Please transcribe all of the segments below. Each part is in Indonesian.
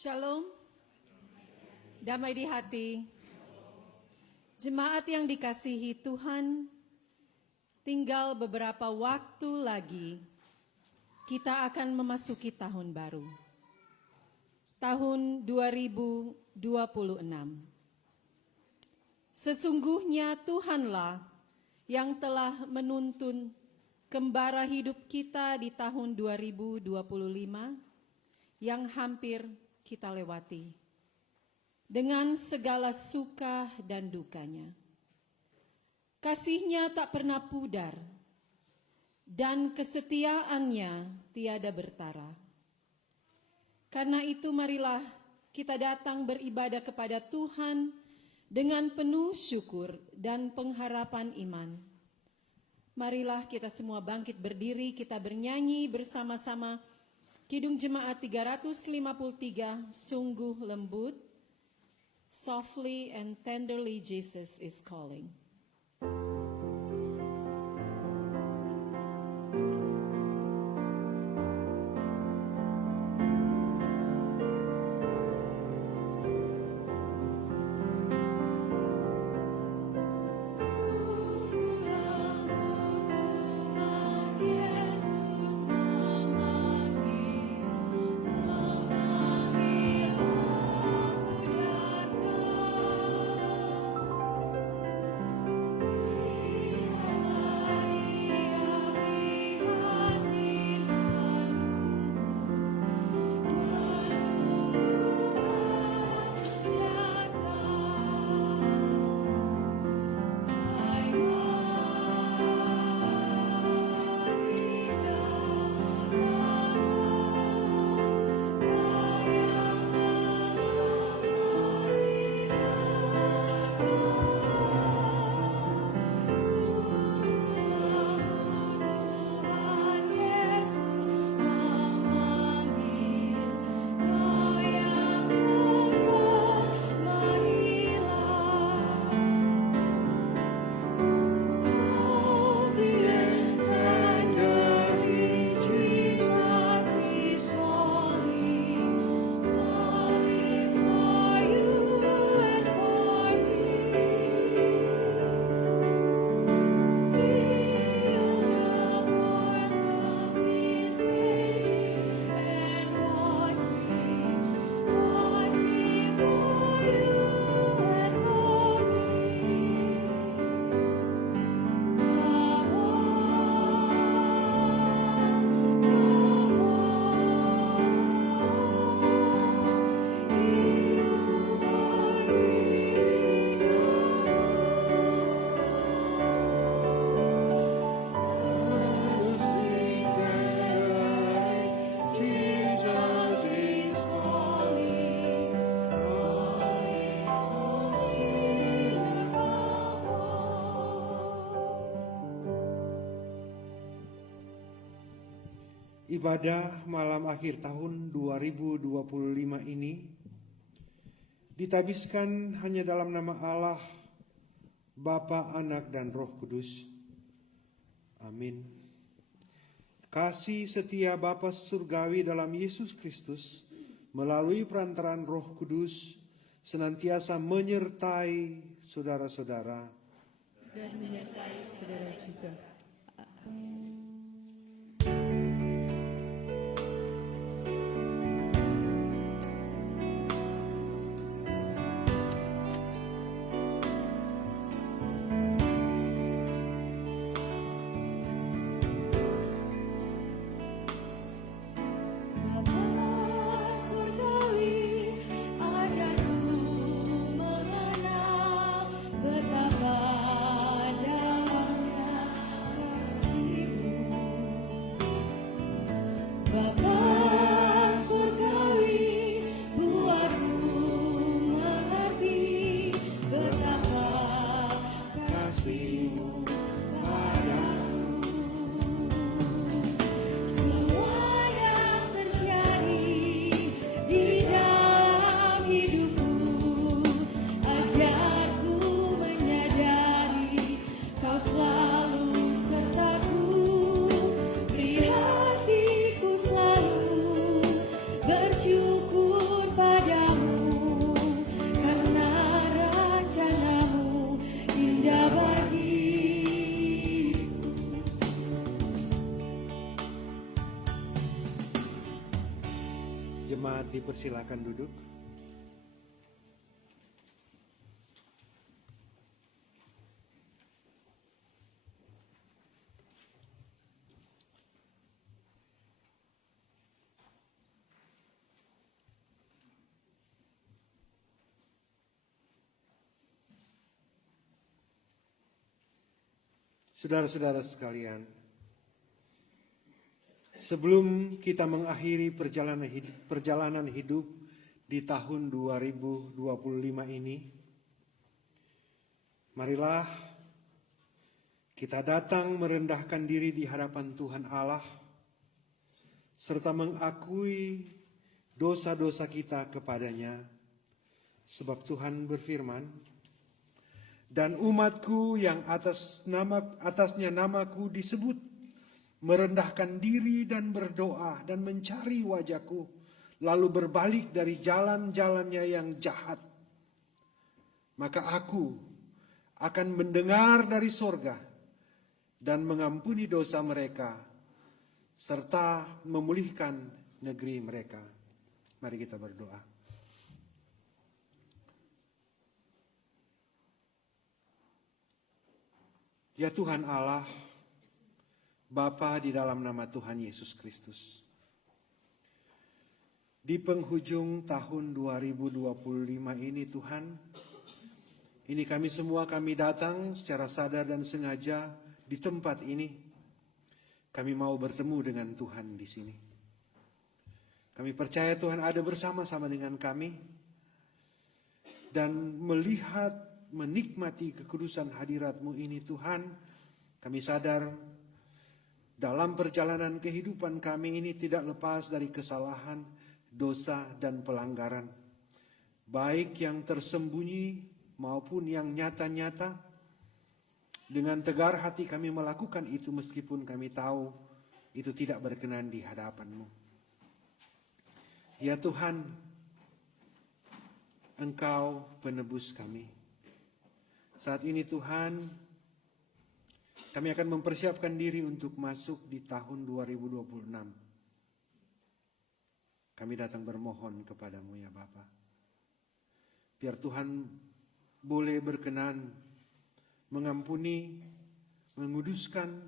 Shalom, damai di hati. Jemaat yang dikasihi Tuhan, tinggal beberapa waktu lagi kita akan memasuki tahun baru. Tahun 2026. Sesungguhnya Tuhanlah yang telah menuntun kembara hidup kita di tahun 2025 yang hampir kita lewati dengan segala suka dan dukanya. Kasih-Nya tak pernah pudar dan kesetiaannya tiada bertara. Karena itu marilah kita datang beribadah kepada Tuhan dengan penuh syukur dan pengharapan iman. Marilah kita semua bangkit berdiri, kita bernyanyi bersama-sama Kidung Jemaat 353, sungguh lembut, softly and tenderly Jesus is calling. Ibadah malam akhir tahun 2025 ini ditabiskan hanya dalam nama Allah, Bapa, Anak, dan Roh Kudus. Amin. Kasih setia Bapa surgawi dalam Yesus Kristus melalui perantaraan Roh Kudus senantiasa menyertai saudara-saudara Dan menyertai saudara juga. Betapa dalamnya kasih-Mu. dipersilakan duduk. Saudara-saudara sekalian, sebelum kita mengakhiri perjalanan hidup di tahun 2025 ini, marilah kita datang merendahkan diri di hadapan Tuhan Allah, serta mengakui dosa-dosa kita kepadanya, sebab Tuhan berfirman, dan umatku yang atasnya namaku disebut, merendahkan diri dan berdoa dan mencari wajahku, lalu berbalik dari jalan-jalannya yang jahat, maka aku akan mendengar dari sorga dan mengampuni dosa mereka, serta memulihkan negeri mereka. Mari kita berdoa. Ya Tuhan Allah, Bapa di dalam nama Tuhan Yesus Kristus, di penghujung tahun 2025 ini Tuhan, ini kami datang secara sadar dan sengaja di tempat ini. Kami mau bertemu dengan Tuhan di sini. Kami percaya Tuhan ada bersama-sama dengan kami dan melihat, menikmati kekudusan hadirat-Mu ini Tuhan. Kami sadar dalam perjalanan kehidupan kami ini tidak lepas dari kesalahan, dosa, dan pelanggaran, baik yang tersembunyi maupun yang nyata-nyata. Dengan tegar hati kami melakukan itu meskipun kami tahu itu tidak berkenan di hadapan-Mu. Ya Tuhan, Engkau penebus kami. Saat ini Tuhan, kami akan mempersiapkan diri untuk masuk di tahun 2026. Kami datang bermohon kepadamu ya Bapa. Biar Tuhan boleh berkenan mengampuni, menguduskan,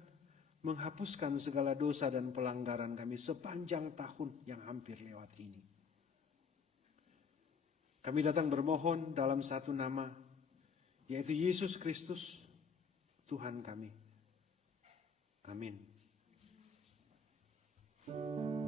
menghapuskan segala dosa dan pelanggaran kami sepanjang tahun yang hampir lewat ini. Kami datang bermohon dalam satu nama, yaitu Yesus Kristus, Tuhan kami. Amin. Dalam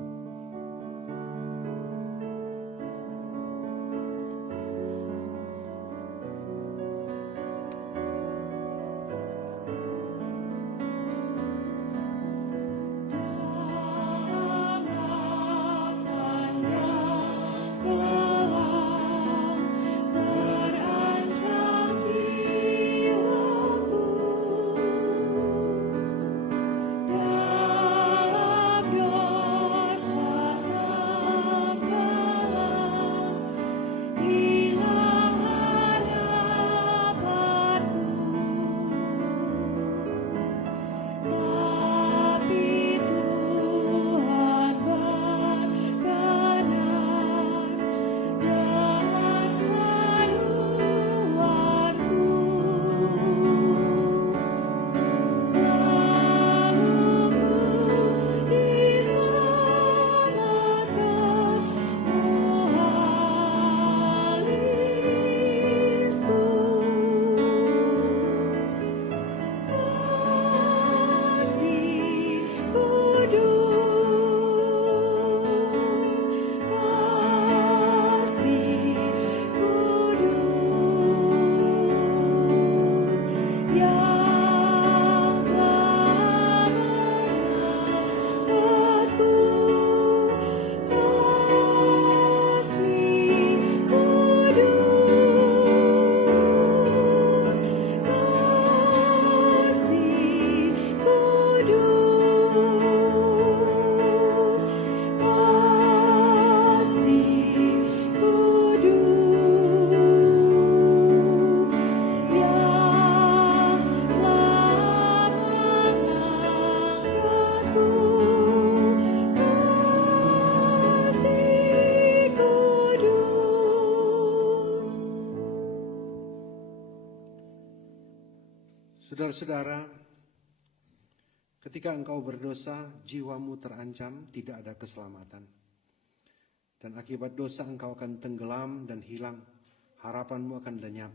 Saudara-saudara, ketika engkau berdosa, jiwamu terancam, tidak ada keselamatan. Dan akibat dosa engkau akan tenggelam dan hilang, harapanmu akan lenyap.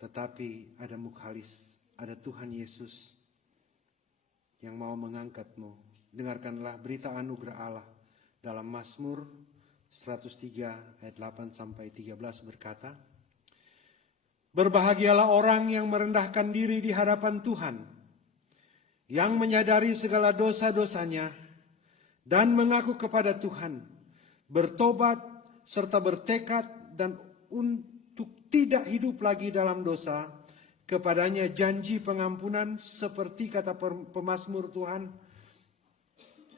Tetapi ada Mukhalis, ada Tuhan Yesus yang mau mengangkatmu. Dengarkanlah berita anugerah Allah dalam Mazmur 103 ayat 8 sampai 13 berkata, "Berbahagialah orang yang merendahkan diri di hadapan Tuhan, yang menyadari segala dosa-dosanya dan mengaku kepada Tuhan, bertobat serta bertekad dan untuk tidak hidup lagi dalam dosa. Kepadanya janji pengampunan seperti kata pemazmur Tuhan,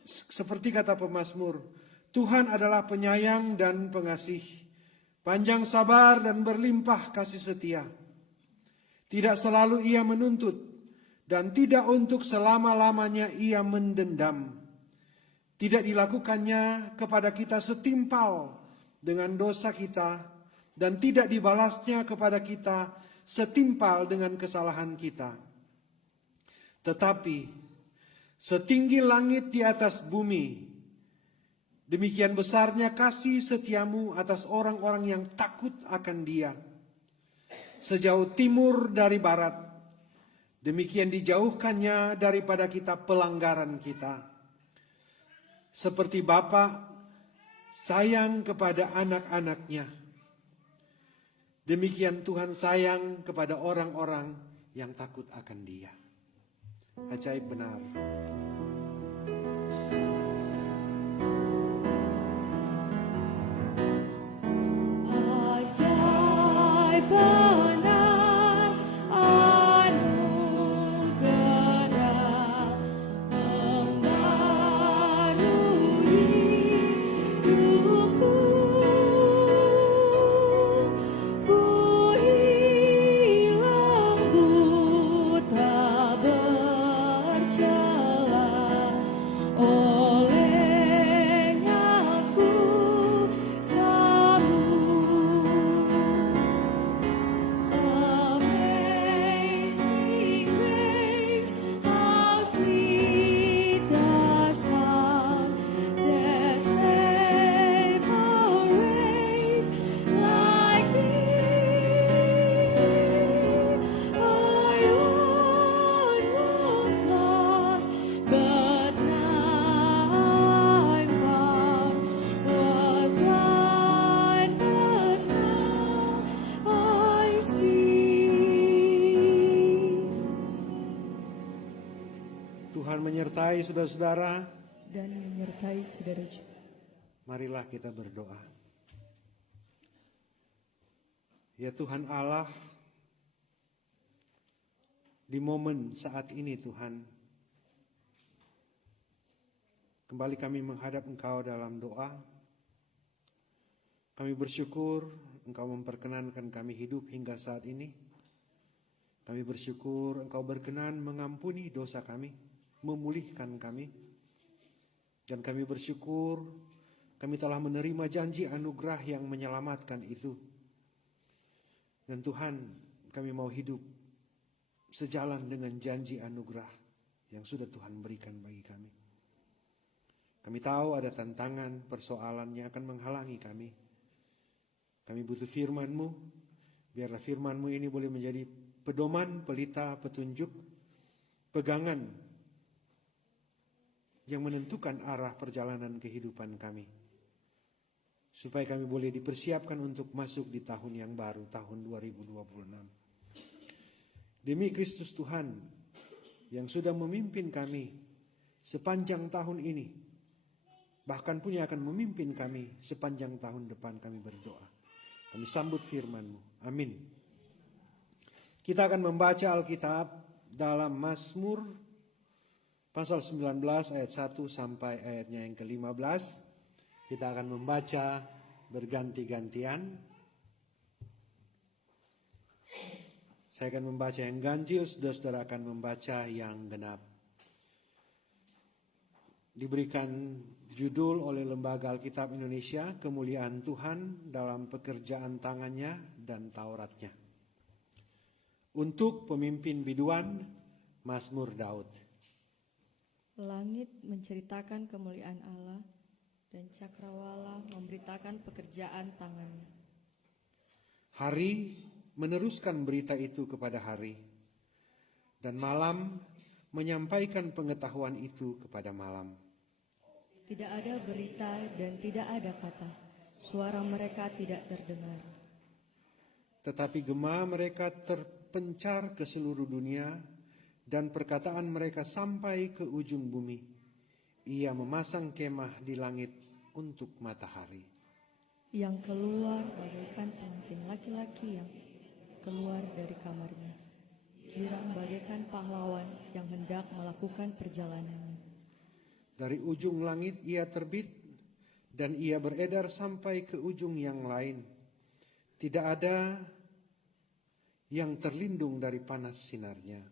seperti kata pemazmur, Tuhan adalah penyayang dan pengasih, panjang sabar dan berlimpah kasih setia. Tidak selalu ia menuntut, dan tidak untuk selama-lamanya ia mendendam. Tidak dilakukannya kepada kita setimpal dengan dosa kita, dan tidak dibalasnya kepada kita setimpal dengan kesalahan kita. Tetapi setinggi langit di atas bumi, demikian besarnya kasih setiamu atas orang-orang yang takut akan Dia. Sejauh timur dari barat, demikian dijauhkannya daripada kita pelanggaran kita. Seperti Bapa sayang kepada anak-anaknya, demikian Tuhan sayang kepada orang-orang yang takut akan Dia." Ajaib benar. Ajaib benar anugerah membarui hidupku. Ku hilang buta berjalan, olehnya ku sambut. Amazing grace, how sweet the sound that saved a wretch like me. I once was lost, but now I'm found. Was blind, but now I see. Tuhan menyertai saudara-saudara. Dan menyertai saudara juga. Marilah kita berdoa. Ya Tuhan Allah, di momen saat ini Tuhan, kembali kami menghadap Engkau dalam doa. Kami bersyukur Engkau memperkenankan kami hidup hingga saat ini. Kami bersyukur Engkau berkenan mengampuni dosa kami, memulihkan kami. Dan kami bersyukur kami telah menerima janji anugerah yang menyelamatkan itu. Dan Tuhan, kami mau hidup sejalan dengan janji anugerah yang sudah Tuhan berikan bagi kami. Kami tahu ada tantangan, persoalan yang akan menghalangi kami. Kami butuh firman-Mu. Biarlah firman-Mu ini boleh menjadi pedoman, pelita, petunjuk, pegangan yang menentukan arah perjalanan kehidupan kami. Supaya kami boleh dipersiapkan untuk masuk di tahun yang baru, tahun 2026. Demi Kristus Tuhan yang sudah memimpin kami sepanjang tahun ini, bahkan punya akan memimpin kami sepanjang tahun depan, kami berdoa. Kami sambut firman-Mu. Amin. Kita akan membaca Alkitab dalam Mazmur pasal 19 ayat 1 sampai ayatnya yang ke-15. Kita akan membaca berganti-gantian. Saya akan membaca yang ganjil, saudara-saudara akan membaca yang genap. Diberikan judul oleh Lembaga Alkitab Indonesia, Kemuliaan Tuhan dalam Pekerjaan Tangannya dan Tauratnya. Untuk pemimpin biduan, Mazmur Daud. Langit menceritakan kemuliaan Allah, dan cakrawala memberitakan pekerjaan tangannya. Hari meneruskan berita itu kepada hari, dan malam menyampaikan pengetahuan itu kepada malam. Tidak ada berita dan tidak ada kata, suara mereka tidak terdengar. Tetapi gema mereka terpencar ke seluruh dunia, dan perkataan mereka sampai ke ujung bumi. Ia memasang kemah di langit untuk matahari. Yang keluar bagaikan pengantin laki-laki yang keluar dari kamarnya. Girang bagaikan pahlawan yang hendak melakukan perjalanannya. Dari ujung langit ia terbit, dan ia beredar sampai ke ujung yang lain. Tidak ada yang terlindung dari panas sinarnya.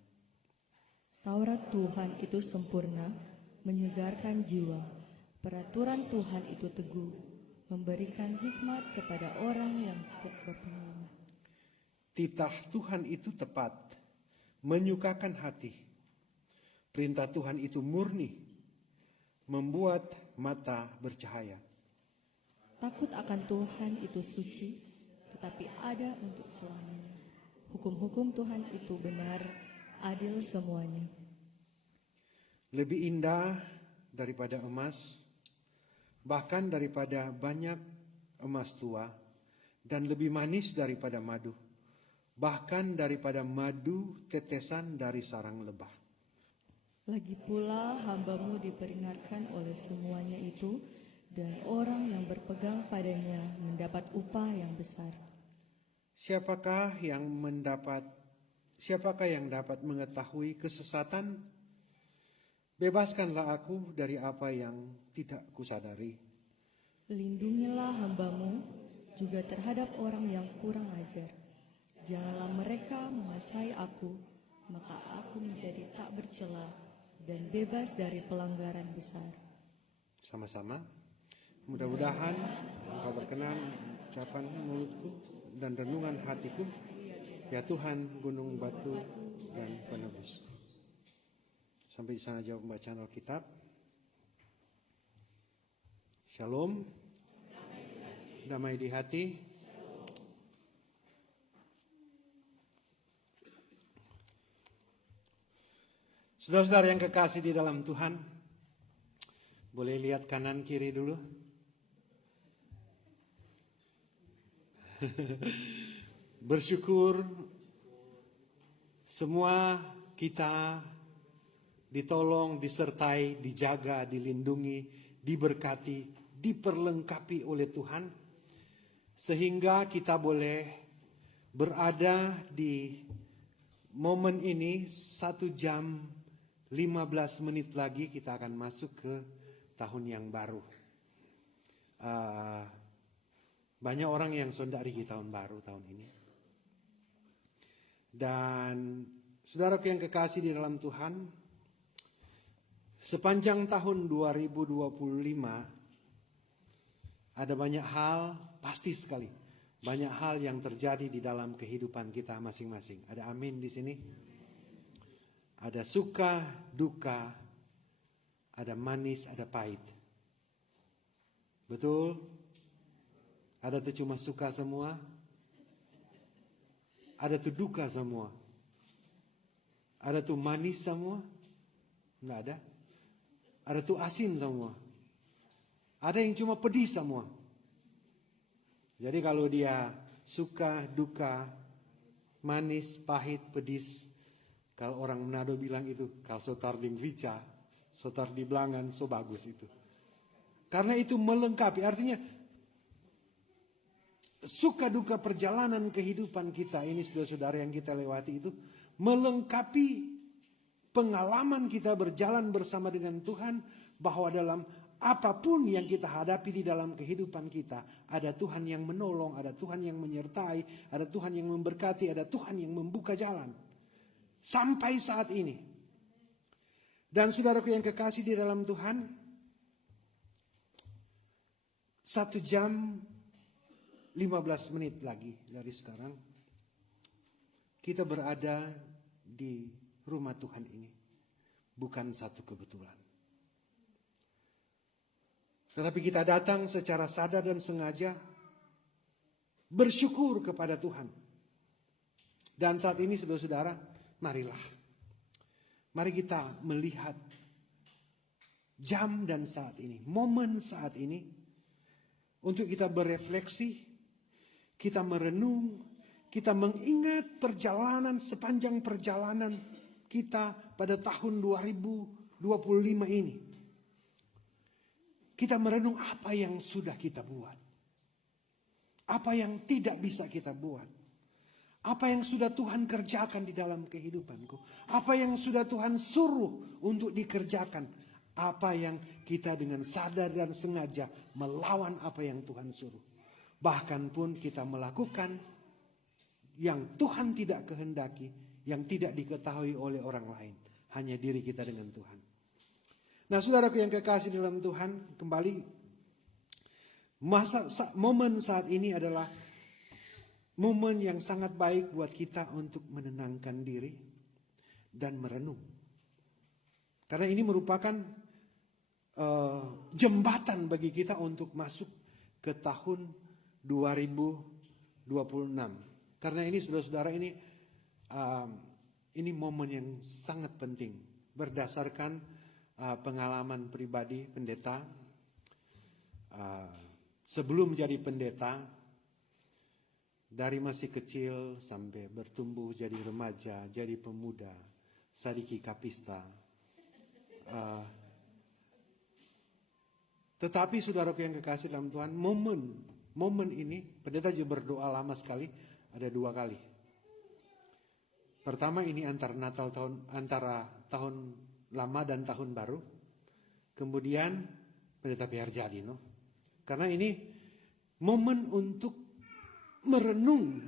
Taurat Tuhan itu sempurna, menyegarkan jiwa. Peraturan Tuhan itu teguh, memberikan hikmat kepada orang yang tidak berpengalaman. Titah Tuhan itu tepat, menyukakan hati. Perintah Tuhan itu murni, membuat mata bercahaya. Takut akan Tuhan itu suci, tetapi ada untuk selamanya. Hukum-hukum Tuhan itu benar, adil semuanya. Lebih indah daripada emas, bahkan daripada banyak emas tua, dan lebih manis daripada madu, bahkan daripada madu tetesan dari sarang lebah. Lagi pula hamba-Mu diperingatkan oleh semuanya itu, dan orang yang berpegang padanya mendapat upah yang besar. Siapakah yang dapat mengetahui kesesatan? Bebaskanlah aku dari apa yang tidak kusadari. Lindungilah hamba-Mu juga terhadap orang yang kurang ajar. Janganlah mereka menguasai aku, maka aku menjadi tak bercela dan bebas dari pelanggaran besar. Sama-sama, mudah-mudahan Engkau berkenan ucapan mulutku dan renungan hatiku, ya Tuhan, gunung batu dan penebus. Sampai di sana jawab pembacaan Alkitab. Shalom, damai di hati. Saudara-saudara yang kekasih di dalam Tuhan, boleh lihat kanan kiri dulu. Bersyukur semua kita ditolong, disertai, dijaga, dilindungi, diberkati, diperlengkapi oleh Tuhan, sehingga kita boleh berada di momen ini 1 jam 15 menit lagi kita akan masuk ke tahun yang baru. Banyak orang yang sondari tahun baru tahun ini. Dan saudaraku yang kekasih di dalam Tuhan, sepanjang tahun 2025 ada banyak hal, pasti sekali, banyak hal yang terjadi di dalam kehidupan kita masing-masing. Ada amin di sini? Ada suka, duka, ada manis, ada pahit. Betul? Ada tuh cuma suka semua? Ada tuh duka semua? Ada tuh manis semua? Enggak ada. Ada tuh asin semua? Ada yang cuma pedih semua? Jadi kalau dia suka, duka, manis, pahit, pedis, kalau orang Manado bilang itu, kalau sotar ding rica, sotar di belangan, so bagus itu. Karena itu melengkapi, artinya suka duka perjalanan kehidupan kita ini, saudara-saudara yang kita lewati itu, melengkapi pengalaman kita berjalan bersama dengan Tuhan, bahwa dalam apapun yang kita hadapi di dalam kehidupan kita, ada Tuhan yang menolong, ada Tuhan yang menyertai, ada Tuhan yang memberkati, ada Tuhan yang membuka jalan. Sampai saat ini. Dan saudaraku yang kekasih di dalam Tuhan, 1 jam 15 menit lagi dari sekarang, kita berada di rumah Tuhan ini bukan satu kebetulan. Tetapi kita datang secara sadar dan sengaja bersyukur kepada Tuhan. Dan saat ini saudara-saudara, marilah. Mari kita melihat jam dan saat ini, momen saat ini, untuk kita berefleksi, kita merenung, kita mengingat sepanjang perjalanan kita pada tahun 2025 ini. Kita merenung apa yang sudah kita buat. Apa yang tidak bisa kita buat. Apa yang sudah Tuhan kerjakan di dalam kehidupanku. Apa yang sudah Tuhan suruh untuk dikerjakan. Apa yang kita dengan sadar dan sengaja melawan apa yang Tuhan suruh. Bahkan pun kita melakukan yang Tuhan tidak kehendaki. Yang tidak diketahui oleh orang lain. Hanya diri kita dengan Tuhan. Nah, saudaraku yang kekasih dalam Tuhan, kembali momen saat ini adalah momen yang sangat baik buat kita untuk menenangkan diri dan merenung. Karena ini merupakan jembatan bagi kita untuk masuk ke tahun 2026. Karena ini saudara-saudara ini momen yang sangat penting berdasarkan pengalaman pribadi pendeta. Sebelum jadi pendeta, dari masih kecil sampai bertumbuh jadi remaja, jadi pemuda, Sadiki Kapista. Tetapi saudaraku yang kekasih dalam Tuhan, momen ini pendeta juga berdoa lama sekali, ada 2 kali. Pertama ini antara tahun lama dan tahun baru. Kemudian pendeta biar jadi, karena ini momen untuk merenung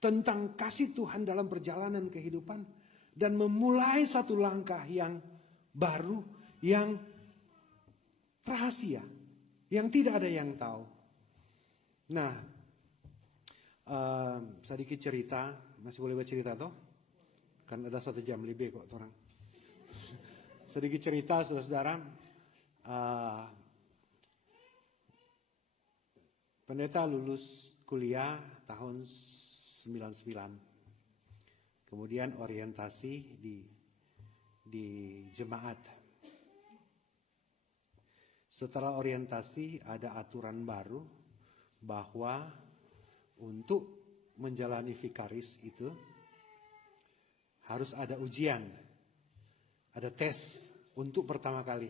tentang kasih Tuhan dalam perjalanan kehidupan dan memulai satu langkah yang baru, yang rahasia, yang tidak ada yang tahu. Nah, sedikit cerita, masih boleh bercerita toh? Kan ada 1 jam lebih kok orang. Sedikit cerita saudara-saudara. Pendeta lulus kuliah tahun 99. Kemudian orientasi di jemaat. Setelah orientasi ada aturan baru bahwa untuk menjalani vikaris itu harus ada ujian. Ada tes untuk pertama kali.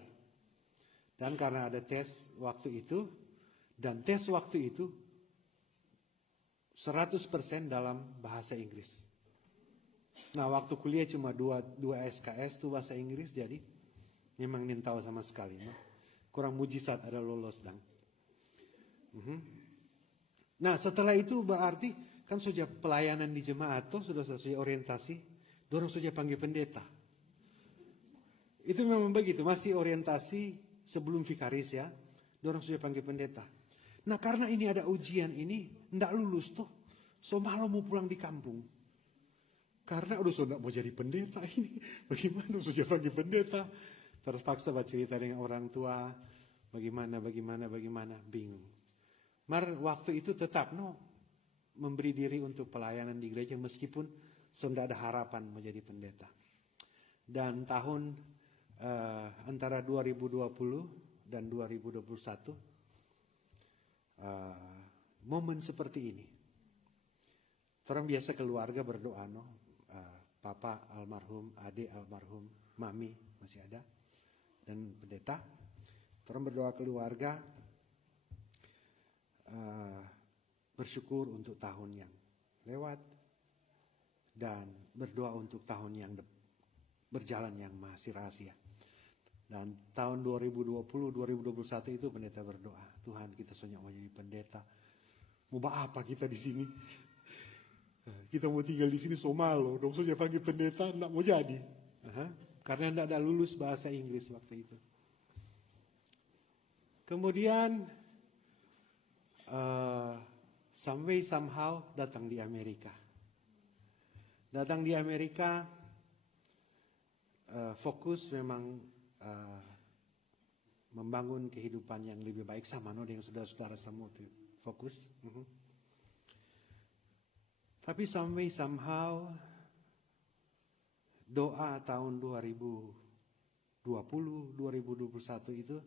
Dan karena ada tes waktu itu, dan tes waktu itu 100% dalam bahasa Inggris. Nah, waktu kuliah cuma 2 SKS itu bahasa Inggris, jadi memang nintau sama sekali. Kurang mujizat ada lolos dan. Nah, setelah itu berarti kan sudah pelayanan di jemaat tuh sudah selesai orientasi, dorong sudah panggil pendeta. Itu memang begitu, masih orientasi sebelum vikaris ya, dorong sudah panggil pendeta. Nah, karena ini ada ujian ini, ndak lulus tuh, so malam mau pulang di kampung. Karena udah so ndak mau jadi pendeta ini, bagaimana sudah panggil pendeta, terpaksa bercerita dengan orang tua, bagaimana, bingung. Waktu itu tetap memberi diri untuk pelayanan di gereja meskipun sudah ada harapan menjadi pendeta. Dan tahun antara 2020 dan 2021 momen seperti ini. Orang biasa keluarga berdoa, papa almarhum, adik almarhum, mami masih ada, dan pendeta. Orang berdoa keluarga bersyukur untuk tahun yang lewat dan berdoa untuk tahun yang berjalan yang masih rahasia. Dan tahun 2020-2021 itu pendeta berdoa, Tuhan kita soalnya mau jadi pendeta. Mau apa kita di sini? Kita mau tinggal di sini somalo, dong soalnya panggil pendeta, enggak mau jadi. Karena enggak ada lulus bahasa Inggris waktu itu. Kemudian somehow datang di Amerika. Datang di Amerika, fokus memang membangun kehidupan yang lebih baik sama dengan saudara-saudara semua fokus. Tapi somehow doa tahun 2020, 2021 itu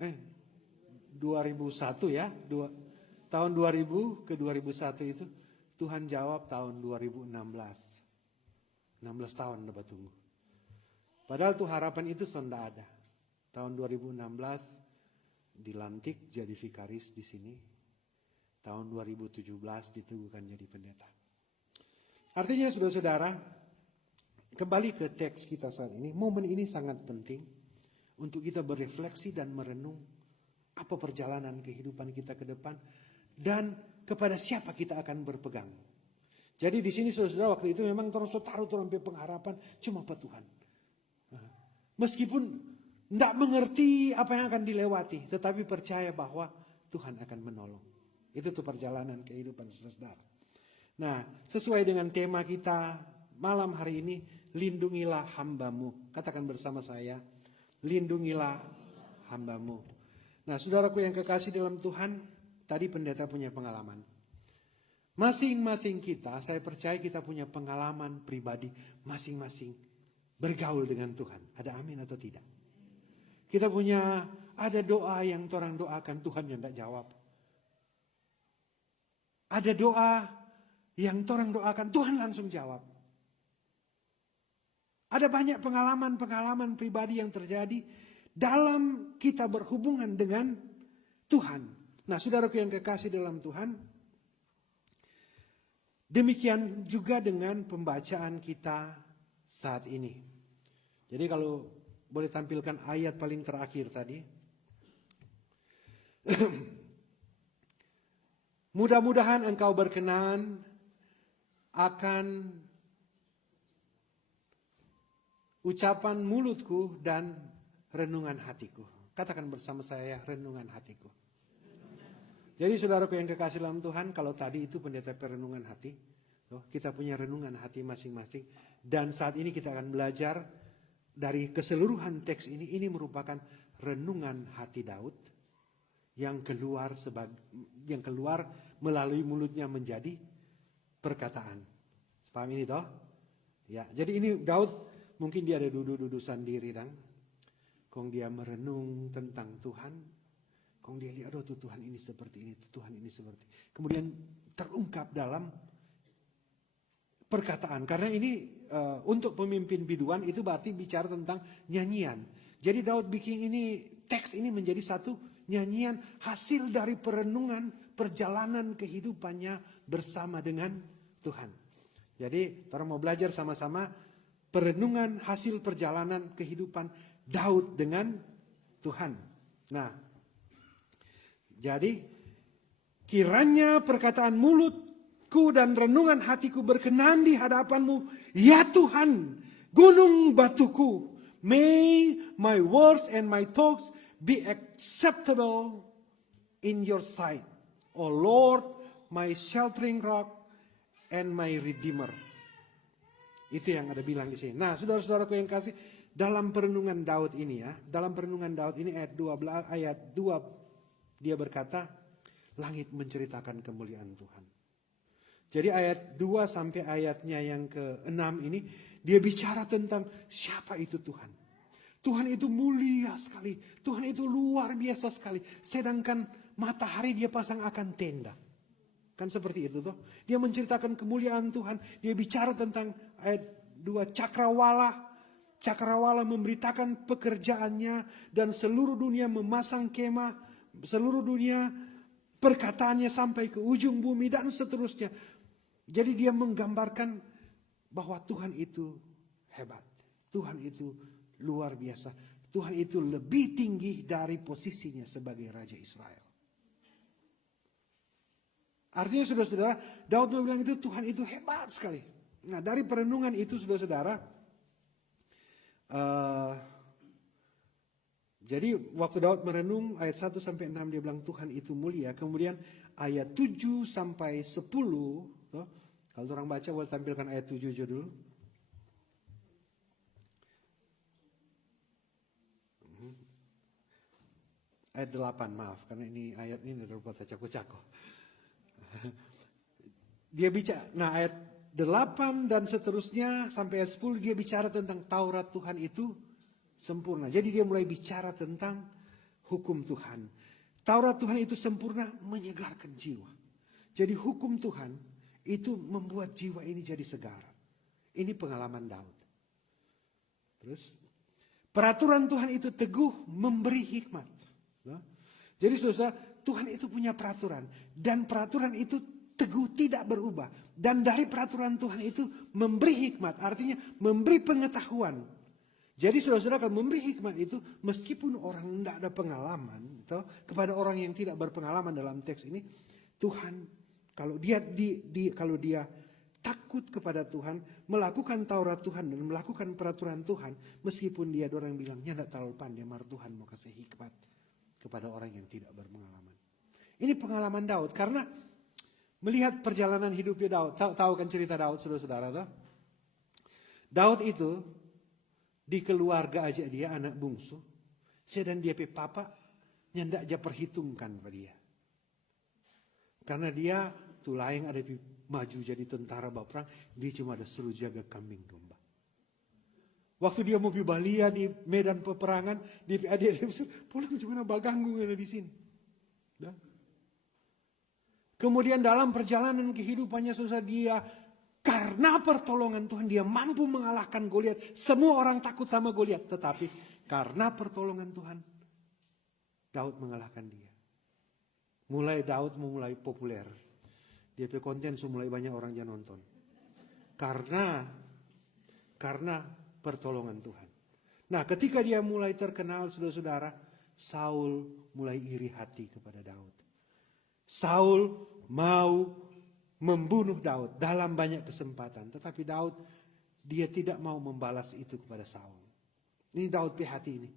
2001 ya, tahun 2000 ke 2001 itu Tuhan jawab tahun 2016. 16 tahun dapat tunggu. Padahal tuh harapan itu sudah ada. Tahun 2016 dilantik jadi vikaris di sini. Tahun 2017 diteguhkan jadi pendeta. Artinya saudara-saudara, kembali ke teks kita saat ini, momen ini sangat penting untuk kita berefleksi dan merenung apa perjalanan kehidupan kita ke depan dan kepada siapa kita akan berpegang. Jadi di sini saudara waktu itu memang terus taruh sampai pengharapan cuma pada Tuhan. Meskipun tidak mengerti apa yang akan dilewati, tetapi percaya bahwa Tuhan akan menolong. Itu tuh perjalanan kehidupan saudara. Nah, sesuai dengan tema kita malam hari ini, lindungilah hambamu. Katakan bersama saya, lindungilah hambamu. Nah, saudaraku yang kekasih dalam Tuhan, tadi pendeta punya pengalaman. Masing-masing kita, saya percaya kita punya pengalaman pribadi masing-masing bergaul dengan Tuhan. Ada amin atau tidak? Kita punya, ada doa yang orang doakan Tuhan yang tidak jawab. Ada doa yang orang doakan Tuhan langsung jawab. Ada banyak pengalaman-pengalaman pribadi yang terjadi dalam kita berhubungan dengan Tuhan. Nah, saudaraku yang kekasih dalam Tuhan, demikian juga dengan pembacaan kita saat ini. Jadi kalau boleh tampilkan ayat paling terakhir tadi. Mudah-mudahan engkau berkenan akan ucapan mulutku dan renungan hatiku. Katakan bersama saya, renungan hatiku. Jadi saudaraku yang kekasih dalam Tuhan, kalau tadi itu pendeta perenungan hati, kita punya renungan hati masing-masing. Dan saat ini kita akan belajar dari keseluruhan teks ini merupakan renungan hati Daud yang keluar melalui mulutnya menjadi perkataan. Paham ini toh? Ya, jadi ini Daud mungkin dia ada duduk-duduk sendiri dan kong dia merenung tentang Tuhan, kong dia lihat tuh Tuhan ini seperti ini, Tuhan ini seperti. Kemudian terungkap dalam perkataan. Karena ini untuk pemimpin biduan itu berarti bicara tentang nyanyian. Jadi Daud bikin ini, teks ini menjadi satu nyanyian hasil dari perenungan perjalanan kehidupannya bersama dengan Tuhan. Jadi kita mau belajar sama-sama perenungan hasil perjalanan kehidupan Daud dengan Tuhan. Nah, jadi kiranya perkataan mulutku dan renungan hatiku berkenan di hadapanmu, ya Tuhan, gunung batuku. May my words and my talks be acceptable in your sight. O Lord, my sheltering rock and my redeemer. Itu yang ada bilang di sini. Nah, saudara-saudaraku yang kasih, dalam perenungan Daud ini ya, dalam perenungan Daud ini ayat 2 dia berkata, langit menceritakan kemuliaan Tuhan. Jadi ayat 2 sampai ayatnya yang ke-6 ini dia bicara tentang siapa itu Tuhan. Tuhan itu mulia sekali, Tuhan itu luar biasa sekali. Sedangkan matahari dia pasang akan tenda. Kan seperti itu toh. Dia menceritakan kemuliaan Tuhan. Dia bicara tentang ayat 2 cakrawala. Cakrawala memberitakan pekerjaannya dan seluruh dunia memasang kemah. Seluruh dunia perkataannya sampai ke ujung bumi dan seterusnya. Jadi dia menggambarkan bahwa Tuhan itu hebat. Tuhan itu luar biasa. Tuhan itu lebih tinggi dari posisinya sebagai Raja Israel. Artinya saudara-saudara, Daud bilang itu Tuhan itu hebat sekali. Nah dari perenungan itu saudara-saudara, jadi waktu Daud merenung ayat 1 sampai 6 dia bilang Tuhan itu mulia. Kemudian ayat 7 sampai 10, Kalau orang baca boleh tampilkan ayat 7 aja dulu. Ayat 8, maaf, karena ini ayat ini udah buat cako-cako. Dia bicara, nah ayat 8 dan seterusnya sampai ayat 10 dia bicara tentang Taurat Tuhan itu sempurna. Jadi dia mulai bicara tentang hukum Tuhan. Taurat Tuhan itu sempurna menyegarkan jiwa. Jadi hukum Tuhan itu membuat jiwa ini jadi segar. Ini pengalaman Daud. Terus peraturan Tuhan itu teguh memberi hikmat. Jadi saudara, Tuhan itu punya peraturan. Dan peraturan itu teguh tidak berubah. Dan dari peraturan Tuhan itu memberi hikmat. Artinya memberi pengetahuan. Jadi saudara-saudara kalau memberi hikmat itu meskipun orang tidak ada pengalaman. Kepada orang yang tidak berpengalaman dalam teks ini. Tuhan kalau dia takut kepada Tuhan. Melakukan Taurat Tuhan dan melakukan peraturan Tuhan. Meskipun dia orang bilang tidak terlalu pandai. Mar Tuhan mau kasih hikmat kepada orang yang tidak berpengalaman. Ini pengalaman Daud karena melihat perjalanan hidupnya Daud. Tahu kan cerita Daud, saudara-saudara? Daud itu di keluarga aja dia anak bungsu. Sedang dia pe papa nyandak aja perhitungkan pada dia. Karena dia tulah yang ada maju jadi tentara baperang, dia cuma ada suruh jaga kambing domba. Waktu dia mau Balia di medan peperangan, dia pulang cuma baganggu ada di sini. Kemudian dalam perjalanan kehidupannya susah dia, karena pertolongan Tuhan dia mampu mengalahkan Goliat. Semua orang takut sama Goliat, tetapi karena pertolongan Tuhan, Daud mengalahkan dia. Daud mulai populer. Dia punya konten mulai banyak orang yang nonton. Karena pertolongan Tuhan. Nah, ketika dia mulai terkenal, saudara-saudara, Saul mulai iri hati kepada Daud. Saul mau membunuh Daud dalam banyak kesempatan. Tetapi Daud, dia tidak mau membalas itu kepada Saul. Ini Daud hati ini.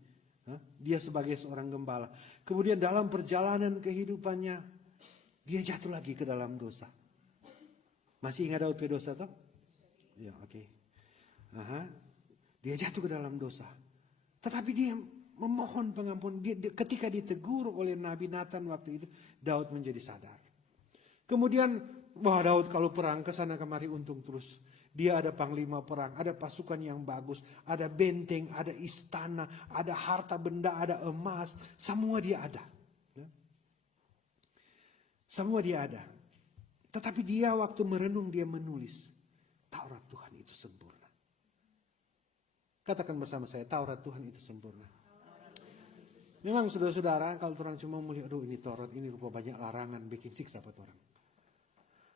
Dia sebagai seorang gembala. Kemudian dalam perjalanan kehidupannya, dia jatuh lagi ke dalam dosa. Masih ingat Daud dosa toh? Ya, oke. Dia jatuh ke dalam dosa. Tetapi dia memohon pengampunan. Ketika ditegur oleh Nabi Nathan waktu itu, Daud menjadi sadar. Kemudian, Daud kalau perang ke sana kemari untung terus. Dia ada panglima perang, ada pasukan yang bagus, ada benteng, ada istana, ada harta benda, ada emas. Semua dia ada. Semua dia ada. Tetapi dia waktu merenung dia menulis. Taurat Tuhan itu sempurna. Katakan bersama saya, Taurat Tuhan itu sempurna. Memang saudara-saudara, kalau orang cuma melihat, aduh ini Taurat, ini rupa banyak larangan, bikin siksa buat orang.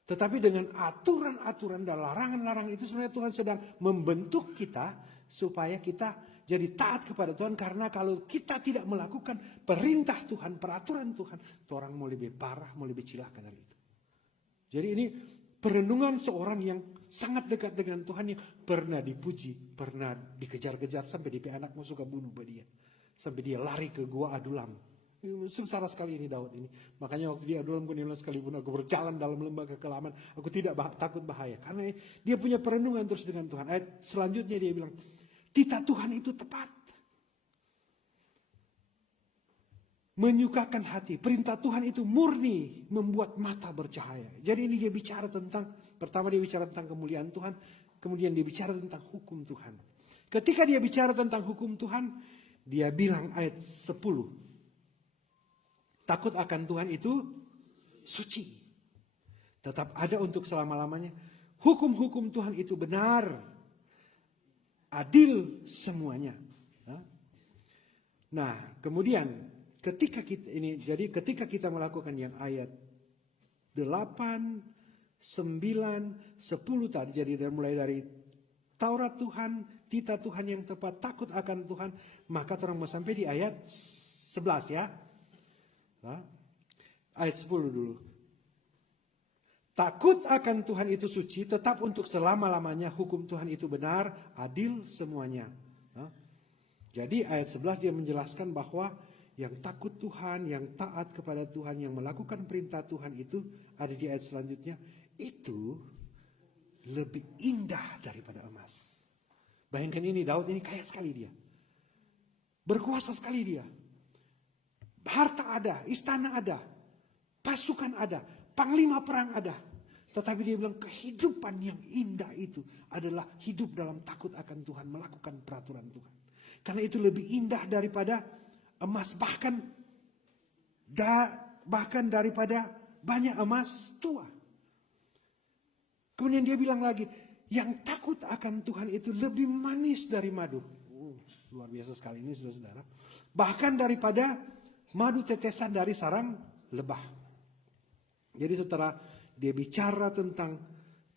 Tetapi dengan aturan-aturan dan larangan-larangan itu sebenarnya Tuhan sedang membentuk kita supaya kita jadi taat kepada Tuhan. Karena kalau kita tidak melakukan perintah Tuhan, peraturan Tuhan, orang mau lebih parah, mau lebih cilaka dari itu. Jadi ini perenungan seorang yang sangat dekat dengan Tuhan yang pernah dipuji, pernah dikejar-kejar sampai dia anak mau suka bunuh dia. Sampai dia lari ke gua Adulam. Sengsara sekali ini Daud ini. Makanya waktu di Adulam sekalipun aku berjalan dalam lembah kekelaman, aku tidak takut bahaya. Karena dia punya perenungan terus dengan Tuhan. Ayat selanjutnya dia bilang, titah Tuhan itu tepat. Menyukakan hati. Perintah Tuhan itu murni, membuat mata bercahaya. Jadi ini dia bicara tentang, pertama dia bicara tentang kemuliaan Tuhan, kemudian dia bicara tentang hukum Tuhan. Ketika dia bicara tentang hukum Tuhan, dia bilang ayat 10. Takut akan Tuhan itu suci. Tetap ada untuk selama-lamanya. Hukum-hukum Tuhan itu benar. Adil semuanya. Nah, kemudian ketika kita melakukan yang ayat 8, 9, 10 tadi, jadi mulai dari Taurat Tuhan, titah Tuhan yang tepat, takut akan Tuhan, maka orang mau sampai di ayat 11 ya. Ayat 10 dulu. Takut akan Tuhan itu suci, tetap untuk selama-lamanya, hukum Tuhan itu benar, adil semuanya. Jadi ayat 11 dia menjelaskan bahwa yang takut Tuhan, yang taat kepada Tuhan, yang melakukan perintah Tuhan itu ada di ayat selanjutnya. Itu lebih indah daripada emas. Bayangkan ini, Daud ini kaya sekali dia. Berkuasa sekali dia. Harta ada, istana ada, pasukan ada, panglima perang ada. Tetapi dia bilang kehidupan yang indah itu adalah hidup dalam takut akan Tuhan, melakukan peraturan Tuhan. Karena itu lebih indah daripada emas, bahkan daripada banyak emas tua. Kemudian dia bilang lagi, yang takut akan Tuhan itu lebih manis dari madu. Luar biasa sekali ini saudara-saudara. Bahkan daripada madu tetesan dari sarang lebah. Jadi setelah dia bicara tentang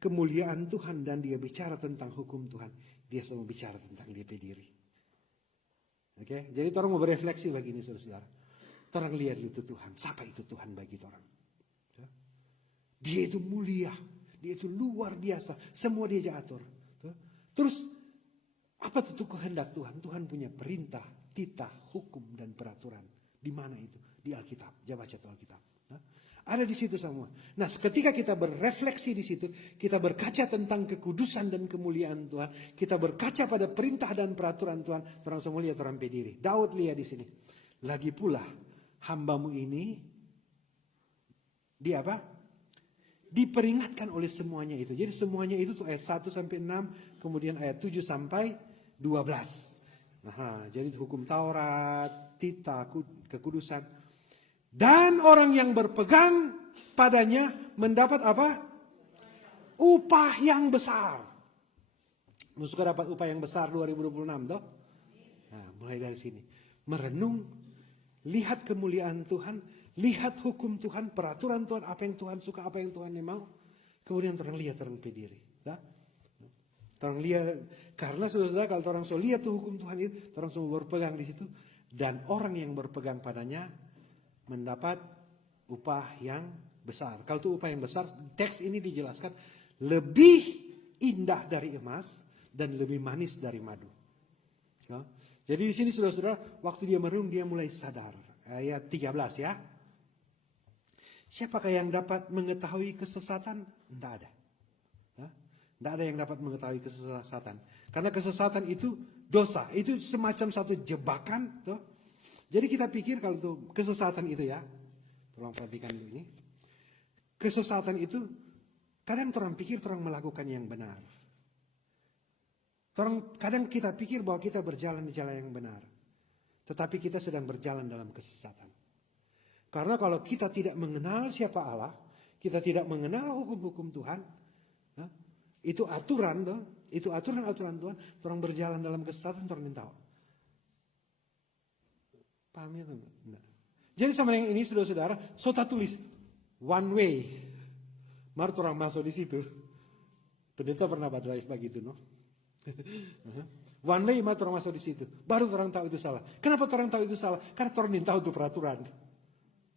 kemuliaan Tuhan dan dia bicara tentang hukum Tuhan, dia semua bicara tentang DP diri. Oke, jadi orang mau berefleksi bagi ini saudara-saudara. Orang lihat itu Tuhan, siapa itu Tuhan bagi orang? Dia itu mulia, dia itu luar biasa, semua dia atur. Terus apa itu kehendak Tuhan? Tuhan punya perintah, titah, hukum dan peraturan. Di mana itu? Di Alkitab. Jangan baca Alkitab. Ada di situ semua. Nah, ketika kita berefleksi di situ, kita berkaca tentang kekudusan dan kemuliaan Tuhan, kita berkaca pada perintah dan peraturan Tuhan, orang semua lihat orang pediri. Daud lihat di sini. Lagi pula hambamu ini dia apa? Diperingatkan oleh semuanya itu. Jadi semuanya itu tuh ayat 1 sampai 6, kemudian ayat 7 sampai 12. Nah, jadi hukum Taurat, titah, kekudusan. Dan orang yang berpegang padanya mendapat apa? Upah yang besar. Suka dapat upah yang besar 2026 toh? Nah, mulai dari sini. Merenung, lihat kemuliaan Tuhan, lihat hukum Tuhan, peraturan Tuhan, apa yang Tuhan suka, apa yang Tuhan mau. Kemudian orang lihat orang pediri. Orang lihat, karena saudara kalau orang so lihat tuh hukum Tuhan itu, orang semua berpegang di situ. Dan orang yang berpegang padanya mendapat upah yang besar. Kalau itu upah yang besar, teks ini dijelaskan lebih indah dari emas dan lebih manis dari madu. Ya. Jadi di sini saudara-saudara, waktu dia merenung dia mulai sadar. Ayat 13 ya. Siapakah yang dapat mengetahui kesesatan? Tidak ada. Ya. Tidak ada yang dapat mengetahui kesesatan. Karena kesesatan itu dosa. Itu semacam satu jebakan. Tuh. Jadi kita pikir kalau itu kesesatan itu ya. Tolong perhatikan dulu ini. Kesesatan itu kadang orang pikir orang melakukan yang benar. Kadang kita pikir bahwa kita berjalan di jalan yang benar. Tetapi kita sedang berjalan dalam kesesatan. Karena kalau kita tidak mengenal siapa Allah, kita tidak mengenal hukum-hukum Tuhan, itu aturan, itu aturan-aturan Tuhan, orang berjalan dalam kesesatan, orang tahu. Paham ya? Nah. Jadi sama yang ini saudara-saudara, Sota tulis one way, mari orang masuk di situ. Pendeta pernah drive begitu, no? One way, mari orang masuk di situ. Baru orang tahu itu salah. Kenapa orang tahu itu salah? Karena orang tahu itu peraturan.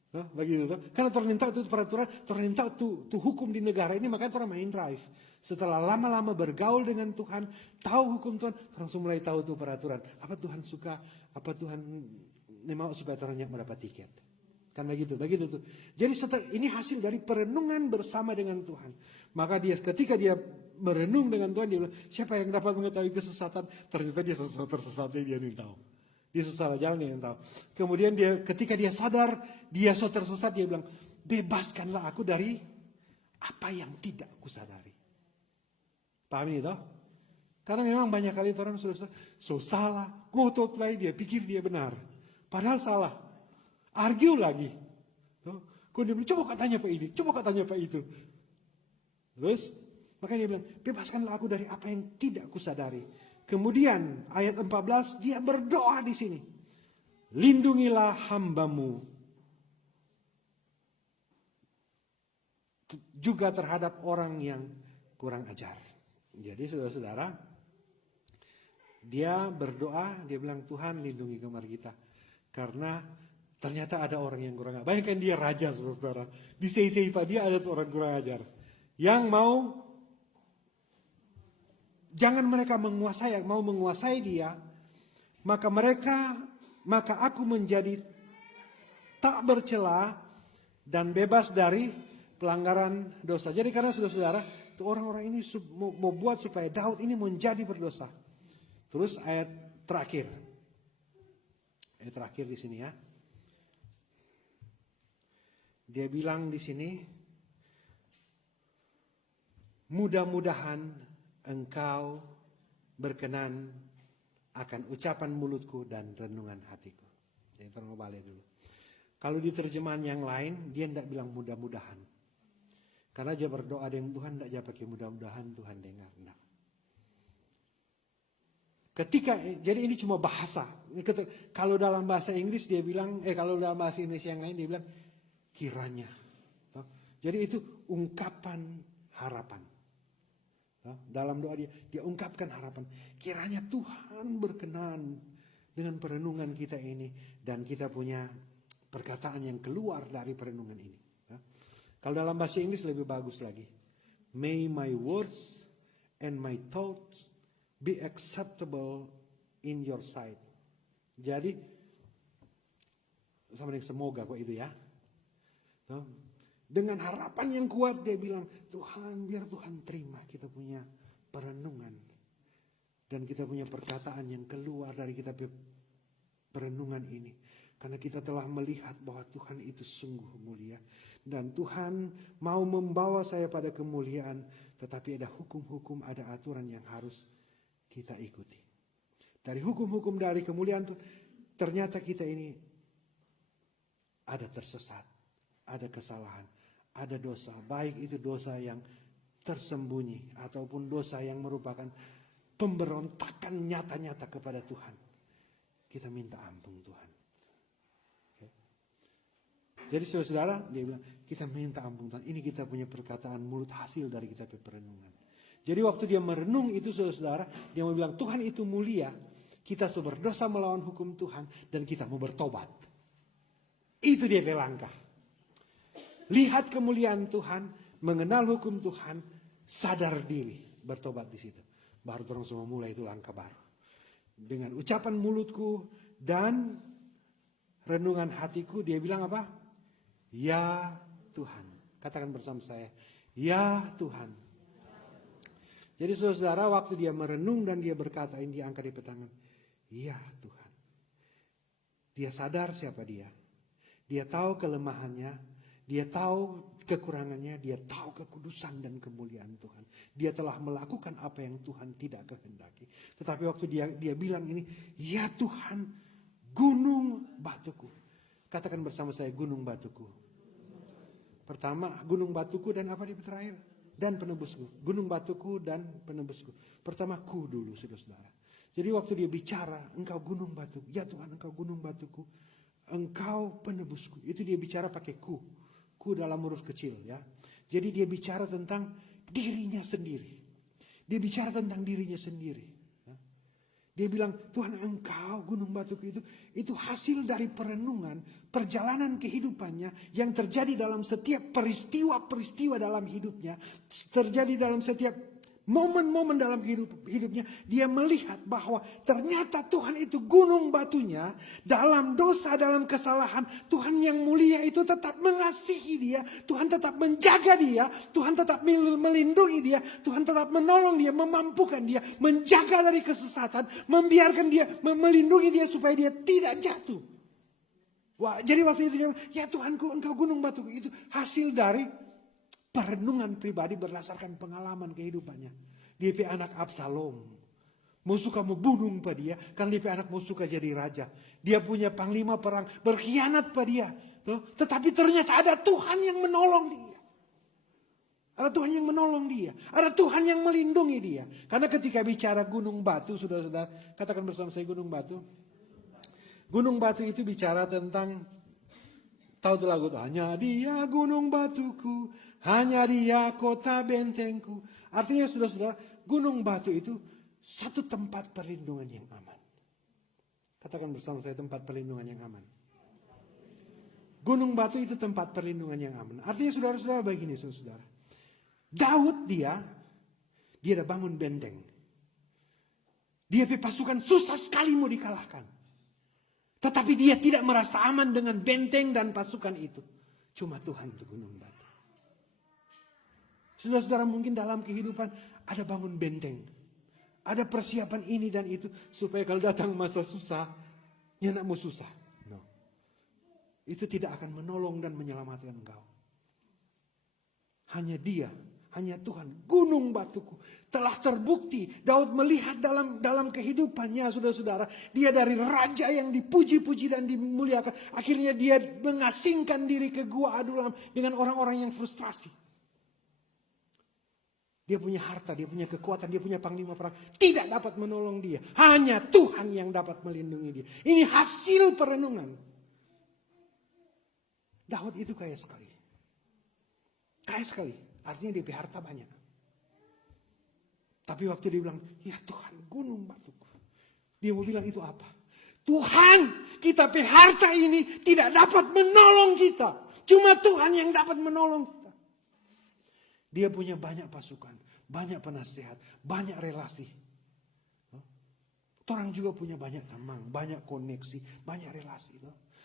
Begitu tuh. Karena orang tahu itu peraturan, orang tahu tuh hukum di negara ini, makanya orang main drive. Setelah lama-lama bergaul dengan Tuhan, tahu hukum Tuhan, orang mulai tahu tuh peraturan. Apa Tuhan suka, apa Tuhan mau supaya orang yang mendapat tiket. Kan begitu tuh. Jadi ini hasil dari perenungan bersama dengan Tuhan. Maka ketika dia merenung dengan Tuhan, dia bilang, siapa yang dapat mengetahui kesesatan? Ternyata dia tersesat, dia tahu. Dia salah jalan yang tahu. Kemudian ketika dia sadar dia tersesat, dia bilang, bebaskanlah aku dari apa yang tidak aku sadari. Paham ini toh? Karena memang banyak kali orang sudah salah, ngotot lagi dia pikir dia benar, padahal salah, argue lagi. Kemudian coba katanya Pak ini, coba katanya Pak itu. Terus makanya dia bilang, bebaskanlah aku dari apa yang tidak aku sadari. Kemudian ayat 14 dia berdoa di sini. Lindungilah hambamu juga terhadap orang yang kurang ajar. Jadi saudara-saudara, dia berdoa, dia bilang Tuhan lindungi gemar kita. Karena ternyata ada orang yang kurang ajar. Bayangkan dia raja saudara. Di sei Pak dia ada orang kurang ajar. Yang jangan mereka mau menguasai dia, maka aku menjadi tak bercela dan bebas dari pelanggaran dosa. Jadi karena saudara-saudara, Tuh orang-orang ini mau buat supaya Daud ini menjadi berdosa. Terus ayat terakhir. Ayat terakhir di sini ya. Dia bilang di sini, mudah-mudahan engkau berkenan akan ucapan mulutku dan renungan hatiku. Jadi tolong balik dulu. Kalau di terjemahan yang lain, dia tidak bilang mudah-mudahan. Karena dia berdoa dengan Tuhan, tidak dia pakai mudah-mudahan Tuhan dengar. Enggak. Jadi ini cuma bahasa. Kalau dalam bahasa Inggris dia bilang, kalau dalam bahasa Indonesia yang lain dia bilang, kiranya. Jadi itu ungkapan harapan. Dalam doa dia ungkapkan harapan. Kiranya Tuhan berkenan dengan perenungan kita ini. Dan kita punya perkataan yang keluar dari perenungan ini. Kalau dalam bahasa Inggris lebih bagus lagi. May my words and my thoughts be acceptable in your sight. Jadi, sama dengan semoga kok itu ya. Dengan harapan yang kuat dia bilang, Tuhan biar Tuhan terima kita punya perenungan. Dan kita punya perkataan yang keluar dari kita perenungan ini. Karena kita telah melihat bahwa Tuhan itu sungguh mulia. Dan Tuhan mau membawa saya pada kemuliaan. Tetapi ada hukum-hukum, ada aturan yang harus kita ikuti. Dari hukum-hukum dari kemuliaan itu, ternyata kita ini ada tersesat. Ada kesalahan. Ada dosa, baik itu dosa yang tersembunyi ataupun dosa yang merupakan pemberontakan nyata-nyata kepada Tuhan. Kita minta ampun Tuhan. Okay. Jadi saudara, dia bilang kita minta ampun Tuhan. Ini kita punya perkataan mulut hasil dari kita perenungan. Jadi waktu dia merenung itu saudara, dia mau bilang Tuhan itu mulia. Kita berdosa melawan hukum Tuhan dan kita mau bertobat. Itu dia langkah. Lihat kemuliaan Tuhan, mengenal hukum Tuhan, sadar diri, bertobat di situ. Baru orang semua mulai itu langkah baru. Dengan ucapan mulutku dan renungan hatiku, dia bilang apa? Ya Tuhan. Katakan bersama saya, ya Tuhan. Jadi saudara, waktu dia merenung dan dia berkata, ini dia angkat di tangan, ya Tuhan. Dia sadar siapa dia. Dia tahu kelemahannya. Dia tahu kekurangannya, dia tahu kekudusan dan kemuliaan Tuhan. Dia telah melakukan apa yang Tuhan tidak kehendaki. Tetapi waktu dia bilang ini, ya Tuhan, gunung batuku. Katakan bersama saya, gunung batuku. Pertama, gunung batuku dan apa di terakhir? Dan penebusku. Gunung batuku dan penebusku. Pertama, ku dulu, saudara. Jadi waktu dia bicara, engkau gunung batuku. Ya Tuhan, engkau gunung batuku. Engkau penebusku. Itu dia bicara pakai ku. Ku dalam huruf kecil ya. Jadi dia bicara tentang dirinya sendiri. Dia bicara tentang dirinya sendiri. Dia bilang, Tuhan engkau gunung batuku itu hasil dari perenungan, perjalanan kehidupannya yang terjadi dalam setiap peristiwa-peristiwa dalam hidupnya. Terjadi dalam setiap momen-momen dalam hidupnya, dia melihat bahwa ternyata Tuhan itu gunung batunya, dalam dosa, dalam kesalahan, Tuhan yang mulia itu tetap mengasihi dia, Tuhan tetap menjaga dia, Tuhan tetap melindungi dia, Tuhan tetap menolong dia, memampukan dia, menjaga dari kesesatan, membiarkan dia, melindungi dia supaya dia tidak jatuh. Wah, jadi waktu itu dia bilang, ya Tuhanku engkau gunung batuku, itu hasil dari perenungan pribadi berdasarkan pengalaman kehidupannya. Dia punya anak Absalom. Mau suka mau bunuh pada dia. Karena dia punya anak mau suka jadi raja. Dia punya panglima perang berkhianat pada dia. Tetapi ternyata ada Tuhan yang menolong dia. Ada Tuhan yang menolong dia. Ada Tuhan yang melindungi dia. Karena ketika bicara gunung batu, saudara-saudara, katakan bersama saya gunung batu. Gunung batu itu bicara tentang, tahu tuh lagu tuh, hanya dia gunung batuku, hanya dia kota bentengku. Artinya saudara-saudara, gunung batu itu satu tempat perlindungan yang aman. Katakan bersama saya, tempat perlindungan yang aman. Gunung batu itu tempat perlindungan yang aman. Artinya saudara-saudara begini saudara. Daud dia ada bangun benteng. Dia pasukan susah sekali mau dikalahkan. Tetapi dia tidak merasa aman dengan benteng dan pasukan itu. Cuma Tuhan itu gunung batu. Saudara-saudara, mungkin dalam kehidupan ada bangun benteng. Ada persiapan ini dan itu. Supaya kalau datang masa susah, ya nak mau susah. No. Itu tidak akan menolong dan menyelamatkan engkau. Hanya dia, hanya Tuhan, gunung batuku. Telah terbukti Daud melihat dalam kehidupannya, saudara-saudara. Dia dari raja yang dipuji-puji dan dimuliakan. Akhirnya dia mengasingkan diri ke gua Adulam dengan orang-orang yang frustrasi. Dia punya harta, dia punya kekuatan, dia punya panglima perang. Tidak dapat menolong dia. Hanya Tuhan yang dapat melindungi dia. Ini hasil perenungan. Daud itu kaya sekali. Kaya sekali. Artinya dia punya harta banyak. Tapi waktu dia bilang, ya Tuhan, gunung batuku. Dia mau bilang itu apa? Tuhan, kita punya harta ini tidak dapat menolong kita. Cuma Tuhan yang dapat menolong kita. Dia punya banyak pasukan, banyak penasehat, banyak relasi. Orang juga punya banyak teman, banyak koneksi, banyak relasi.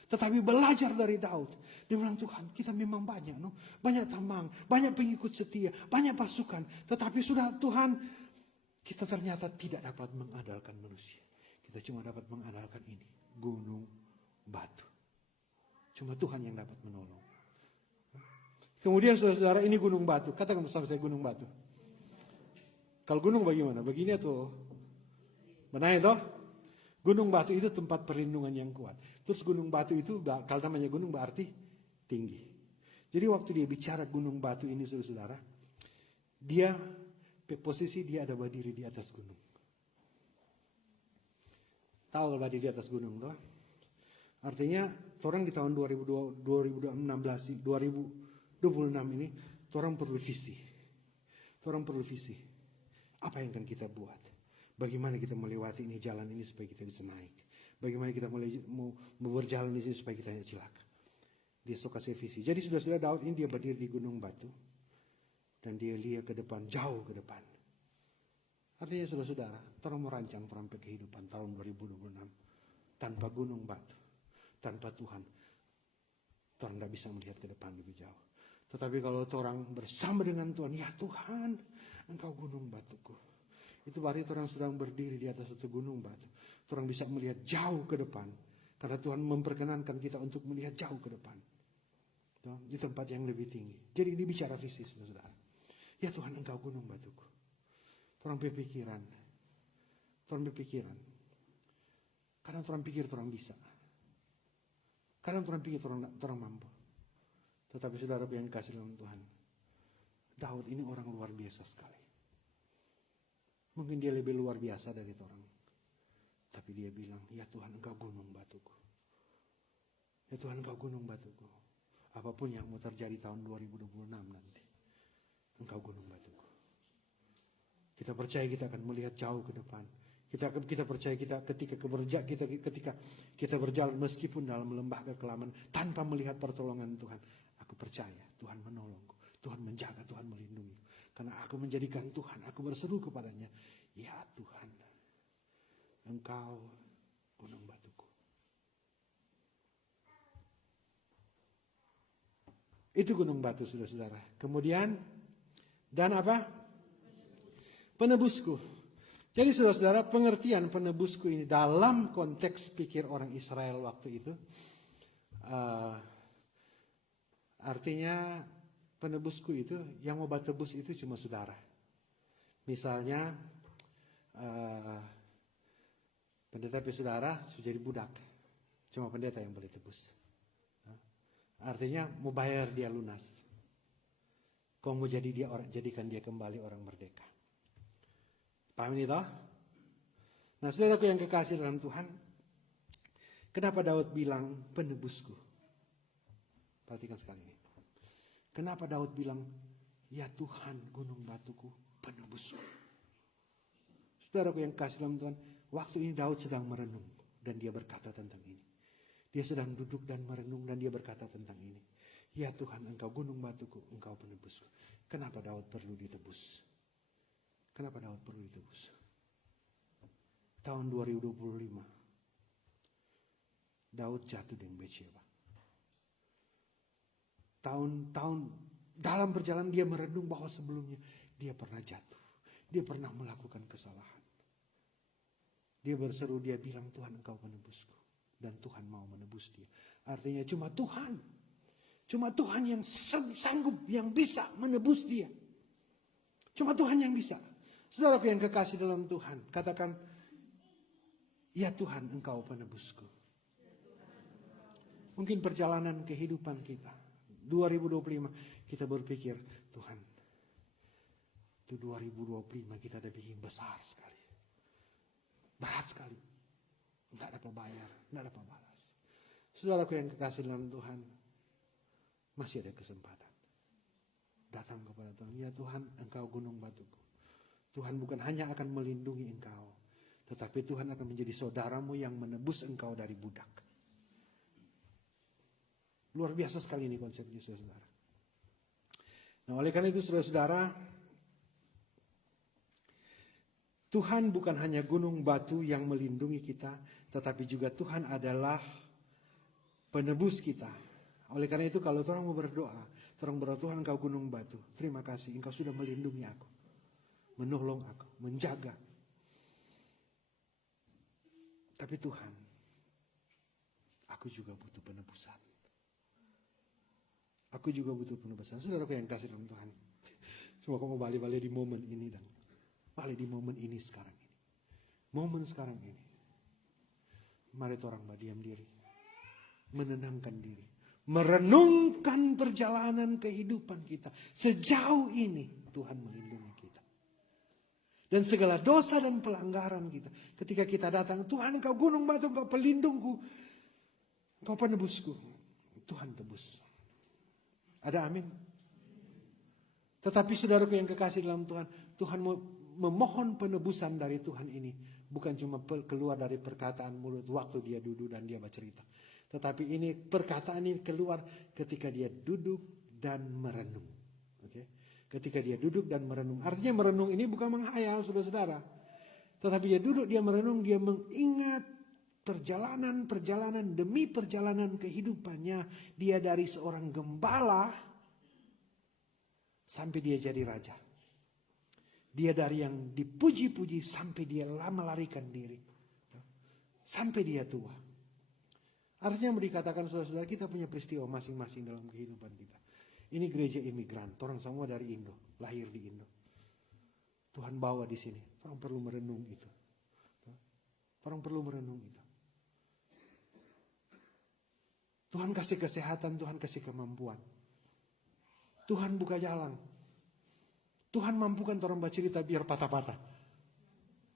Tetapi belajar dari Daud. Dia bilang, Tuhan, kita memang banyak. Banyak teman, banyak pengikut setia, banyak pasukan. Tetapi sudah Tuhan, kita ternyata tidak dapat mengandalkan manusia. Kita cuma dapat mengandalkan ini, gunung batu. Cuma Tuhan yang dapat menolong. Kemudian saudara-saudara, ini gunung batu. Katakan bersama saya gunung batu. Kalau gunung bagaimana? Begini atau? Benar itu? Gunung batu itu tempat perlindungan yang kuat. Terus gunung batu itu, kalau namanya gunung berarti tinggi. Jadi waktu dia bicara gunung batu ini saudara-saudara, posisi dia ada berdiri di atas gunung. Tahu kalau berdiri di atas gunung tuh? Artinya, orang di tahun 2026 ini, orang perlu visi. Orang perlu visi. Apa yang akan kita buat? Bagaimana kita melewati ini jalan ini supaya kita bisa naik. Bagaimana kita mau berjalan di sini supaya kita tidak celaka. Dia suka kasih visi. Jadi sudah Daud ini dia berdiri di gunung batu. Dan dia lihat ke depan, jauh ke depan. Artinya saudara-saudara, orang merancang perampai kehidupan tahun 2026. Tanpa gunung batu. Tanpa Tuhan. Orang tidak bisa melihat ke depan lebih jauh. Tetapi kalau orang bersama dengan Tuhan, ya Tuhan, Engkau gunung batuku. Itu berarti orang sedang berdiri di atas satu gunung batu. Orang bisa melihat jauh ke depan. Karena Tuhan memperkenankan kita untuk melihat jauh ke depan. Di tempat yang lebih tinggi. Jadi ini bicara visi, saudara. Ya Tuhan, Engkau gunung batuku. Orang berpikiran. Kadang orang pikir orang bisa. Kadang orang pikir orang mampu. Tetapi saudara yang kasih dalam Tuhan. Daud ini orang luar biasa sekali. Mungkin dia lebih luar biasa dari orang. Tapi dia bilang, ya Tuhan Engkau gunung batuku. Ya Tuhan Engkau gunung batuku. Apapun yang mau terjadi tahun 2026 nanti. Engkau gunung batuku. Kita percaya kita akan melihat jauh ke depan. Kita percaya ketika kita berjalan meskipun dalam lembah kekelaman. Tanpa melihat pertolongan Tuhan. Aku percaya Tuhan menolongku. Tuhan menjaga, Tuhan melindungi. Karena aku menjadikan Tuhan, aku berseru kepadanya. Ya Tuhan, Engkau gunung batuku. Itu gunung batu, saudara-saudara. Kemudian, dan apa? Penebusku. Jadi saudara-saudara, pengertian penebusku ini dalam konteks pikir orang Israel waktu itu. Artinya, penebusku itu, yang mau tebus itu cuma saudara. Misalnya, pendeta saudara sudah jadi budak. Cuma pendeta yang boleh tebus. Artinya mau bayar dia lunas. Kau mau jadikan dia kembali orang merdeka. Paham ini toh? Nah saudaraku yang kekasih dalam Tuhan. Kenapa Daud bilang penebusku? Perhatikan sekali ini. Kenapa Daud bilang, ya Tuhan gunung batuku penebusku. Saudaraku yang kasih dalam Tuhan, waktu ini Daud sedang merenung dan dia berkata tentang ini. Dia sedang duduk dan merenung dan dia berkata tentang ini. Ya Tuhan Engkau gunung batuku, Engkau penebusku. Kenapa Daud perlu ditebus? Kenapa Daud perlu ditebus? Tahun 2025, Daud jatuh dengan Batsyeba. Tahun dalam perjalanan dia merenung bahwa sebelumnya dia pernah jatuh. Dia pernah melakukan kesalahan. Dia berseru, dia bilang, Tuhan engkau penebusku. Dan Tuhan mau menebus dia. Artinya cuma Tuhan yang sanggup, yang bisa menebus dia. Cuma Tuhan yang bisa. Saudaraku yang kekasih dalam Tuhan, katakan, ya Tuhan engkau penebusku. Mungkin perjalanan kehidupan kita 2025 kita berpikir, Tuhan, itu 2025 kita ada bikin besar sekali, berat sekali, nggak dapat bayar, nggak dapat balas. Saudaraku yang kekasih dalam Tuhan, masih ada kesempatan. Datang kepada Tuhan, ya Tuhan engkau gunung batuku. Tuhan bukan hanya akan melindungi engkau, tetapi Tuhan akan menjadi saudaramu yang menebus engkau dari budak. Luar biasa sekali ini konsepnya, saudara. Nah, oleh karena itu, saudara-saudara, Tuhan bukan hanya gunung batu yang melindungi kita, tetapi juga Tuhan adalah penebus kita. Oleh karena itu, kalau orang mau berdoa, Tuhan engkau gunung batu, terima kasih, engkau sudah melindungi aku, menolong aku, menjaga. Tapi Tuhan, aku juga butuh penebusan. Aku juga butuh penebusan. Saudaraku yang kasih dalam Tuhan, cuma aku mau balik-balik di momen ini dan balik di momen ini sekarang ini. Momen sekarang ini. Mari orang berdiam diri, menenangkan diri, merenungkan perjalanan kehidupan kita. Sejauh ini Tuhan melindungi kita. Dan segala dosa dan pelanggaran kita. Ketika kita datang, Tuhan engkau gunung batu, engkau pelindungku, engkau penebusku. Tuhan tebus. Ada amin? Tetapi saudaraku yang kekasih dalam Tuhan, Tuhan memohon penebusan dari Tuhan ini. Bukan cuma keluar dari perkataan mulut waktu dia duduk dan dia bercerita. Tetapi ini perkataan ini keluar ketika dia duduk dan merenung. Okay? Ketika dia duduk dan merenung. Artinya merenung ini bukan menghayal, saudara-saudara. Tetapi dia duduk, dia merenung, dia mengingat perjalanan demi perjalanan kehidupannya. Dia dari seorang gembala sampai dia jadi raja. Dia dari yang dipuji-puji sampai dia melarikan diri. Sampai dia tua. Artinya mau dikatakan saudara-saudara, kita punya peristiwa masing-masing dalam kehidupan kita. Ini gereja imigran, orang semua dari Indo, lahir di Indo. Tuhan bawa di sini, orang perlu merenung itu. Orang perlu merenung itu. Tuhan kasih kesehatan, Tuhan kasih kemampuan. Tuhan buka jalan. Tuhan mampukan orang bercerita biar patah-patah.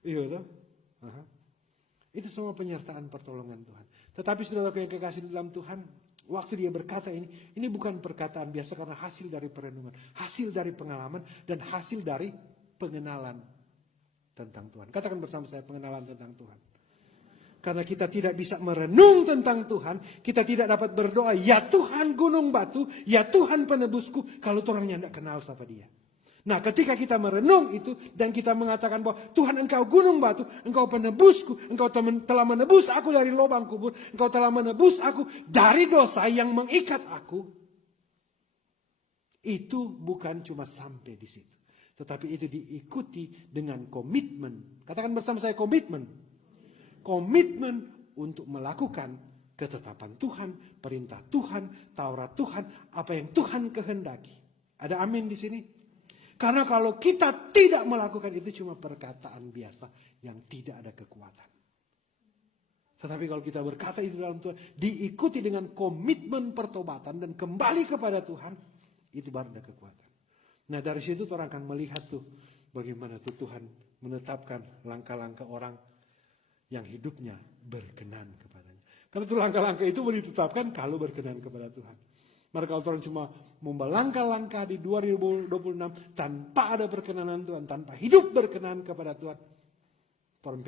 Iya betul? Itu semua penyertaan pertolongan Tuhan. Tetapi saudara yang kekasih dalam Tuhan, waktu dia berkata ini bukan perkataan biasa karena hasil dari perenungan, hasil dari pengalaman dan hasil dari pengenalan tentang Tuhan. Katakan bersama saya, pengenalan tentang Tuhan. Karena kita tidak bisa merenung tentang Tuhan, kita tidak dapat berdoa, ya Tuhan gunung batu, ya Tuhan penebusku, kalau orangnya tidak kenal sama dia. Nah, ketika kita merenung itu dan kita mengatakan bahwa Tuhan engkau gunung batu, engkau penebusku, engkau telah menebus aku dari lubang kubur, engkau telah menebus aku dari dosa yang mengikat aku. Itu bukan cuma sampai di situ. Tetapi itu diikuti dengan komitmen. Katakan bersama saya, komitmen. Komitmen untuk melakukan ketetapan Tuhan, perintah Tuhan, Taurat Tuhan, apa yang Tuhan kehendaki. Ada amin di sini? Karena kalau kita tidak melakukan itu cuma perkataan biasa yang tidak ada kekuatan. Tetapi kalau kita berkata itu dalam Tuhan, diikuti dengan komitmen pertobatan dan kembali kepada Tuhan, itu baru ada kekuatan. Nah dari situ orang akan melihat tuh bagaimana tuh Tuhan menetapkan langkah-langkah orang yang hidupnya berkenan kepadanya. Karena itu langkah-langkah itu boleh ditetapkan kalau berkenan kepada Tuhan. Maka kalau orang cuma melangkah-langkah di 2026 tanpa ada perkenanan Tuhan, tanpa hidup berkenan kepada Tuhan, orang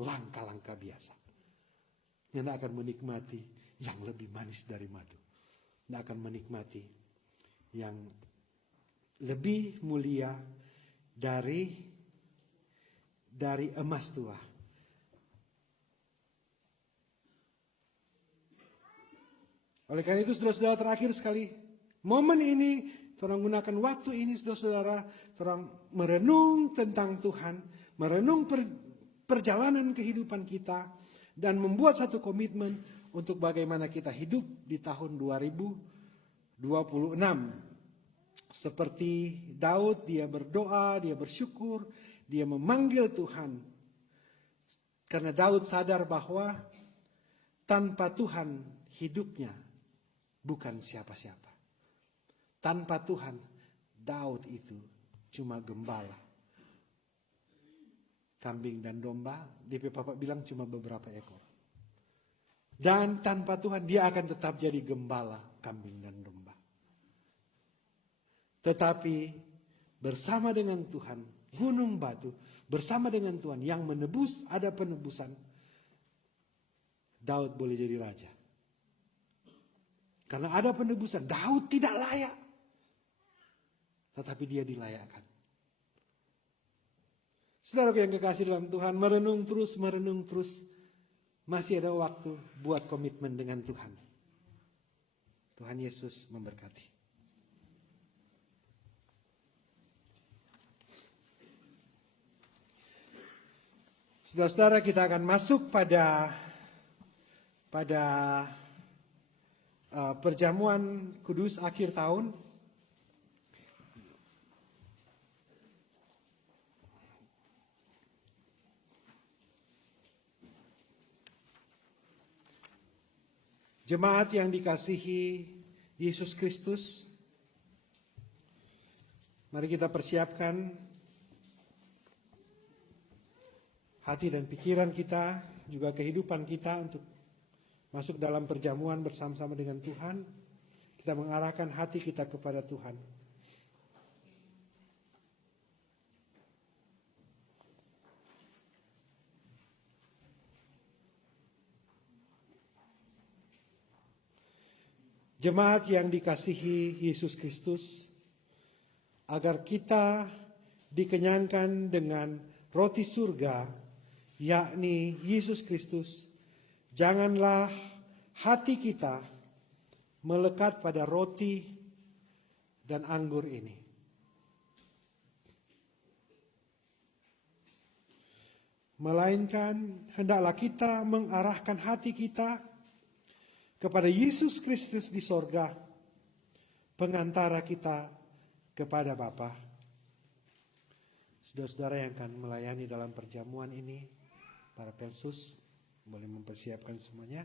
langkah-langkah biasa. Yang tidak akan menikmati yang lebih manis dari madu. Tidak akan menikmati yang lebih mulia dari emas tua. Oleh karena itu saudara-saudara, terakhir sekali, momen ini Torang gunakan waktu ini saudara-saudara, torang merenung tentang Tuhan, merenung perjalanan kehidupan kita, dan membuat satu komitmen untuk bagaimana kita hidup di tahun 2026. Seperti Daud, dia berdoa, dia bersyukur, dia memanggil Tuhan. Karena Daud sadar bahwa tanpa Tuhan hidupnya bukan siapa-siapa. Tanpa Tuhan, Daud itu cuma gembala. Kambing dan domba, DP Papa bilang cuma beberapa ekor. Dan tanpa Tuhan dia akan tetap jadi gembala kambing dan domba. Tetapi bersama dengan Tuhan, gunung batu, bersama dengan Tuhan yang menebus, ada penebusan. Daud boleh jadi raja. Karena ada penebusan, Daud tidak layak. Tetapi dia dilayakkan. Saudara yang kekasih dalam Tuhan, merenung terus. Masih ada waktu buat komitmen dengan Tuhan. Tuhan Yesus memberkati. Saudara-saudara, kita akan masuk pada perjamuan kudus akhir tahun. Jemaat yang dikasihi Yesus Kristus, mari kita persiapkan hati dan pikiran kita, juga kehidupan kita untuk masuk dalam perjamuan bersama-sama dengan Tuhan. Kita mengarahkan hati kita kepada Tuhan. Jemaat yang dikasihi Yesus Kristus, agar kita dikenyangkan dengan roti surga, yakni Yesus Kristus, janganlah hati kita melekat pada roti dan anggur ini. Melainkan hendaklah kita mengarahkan hati kita kepada Yesus Kristus di sorga, pengantara kita kepada Bapa. Saudara-saudara yang akan melayani dalam perjamuan ini, para Pelsus boleh mempersiapkan semuanya.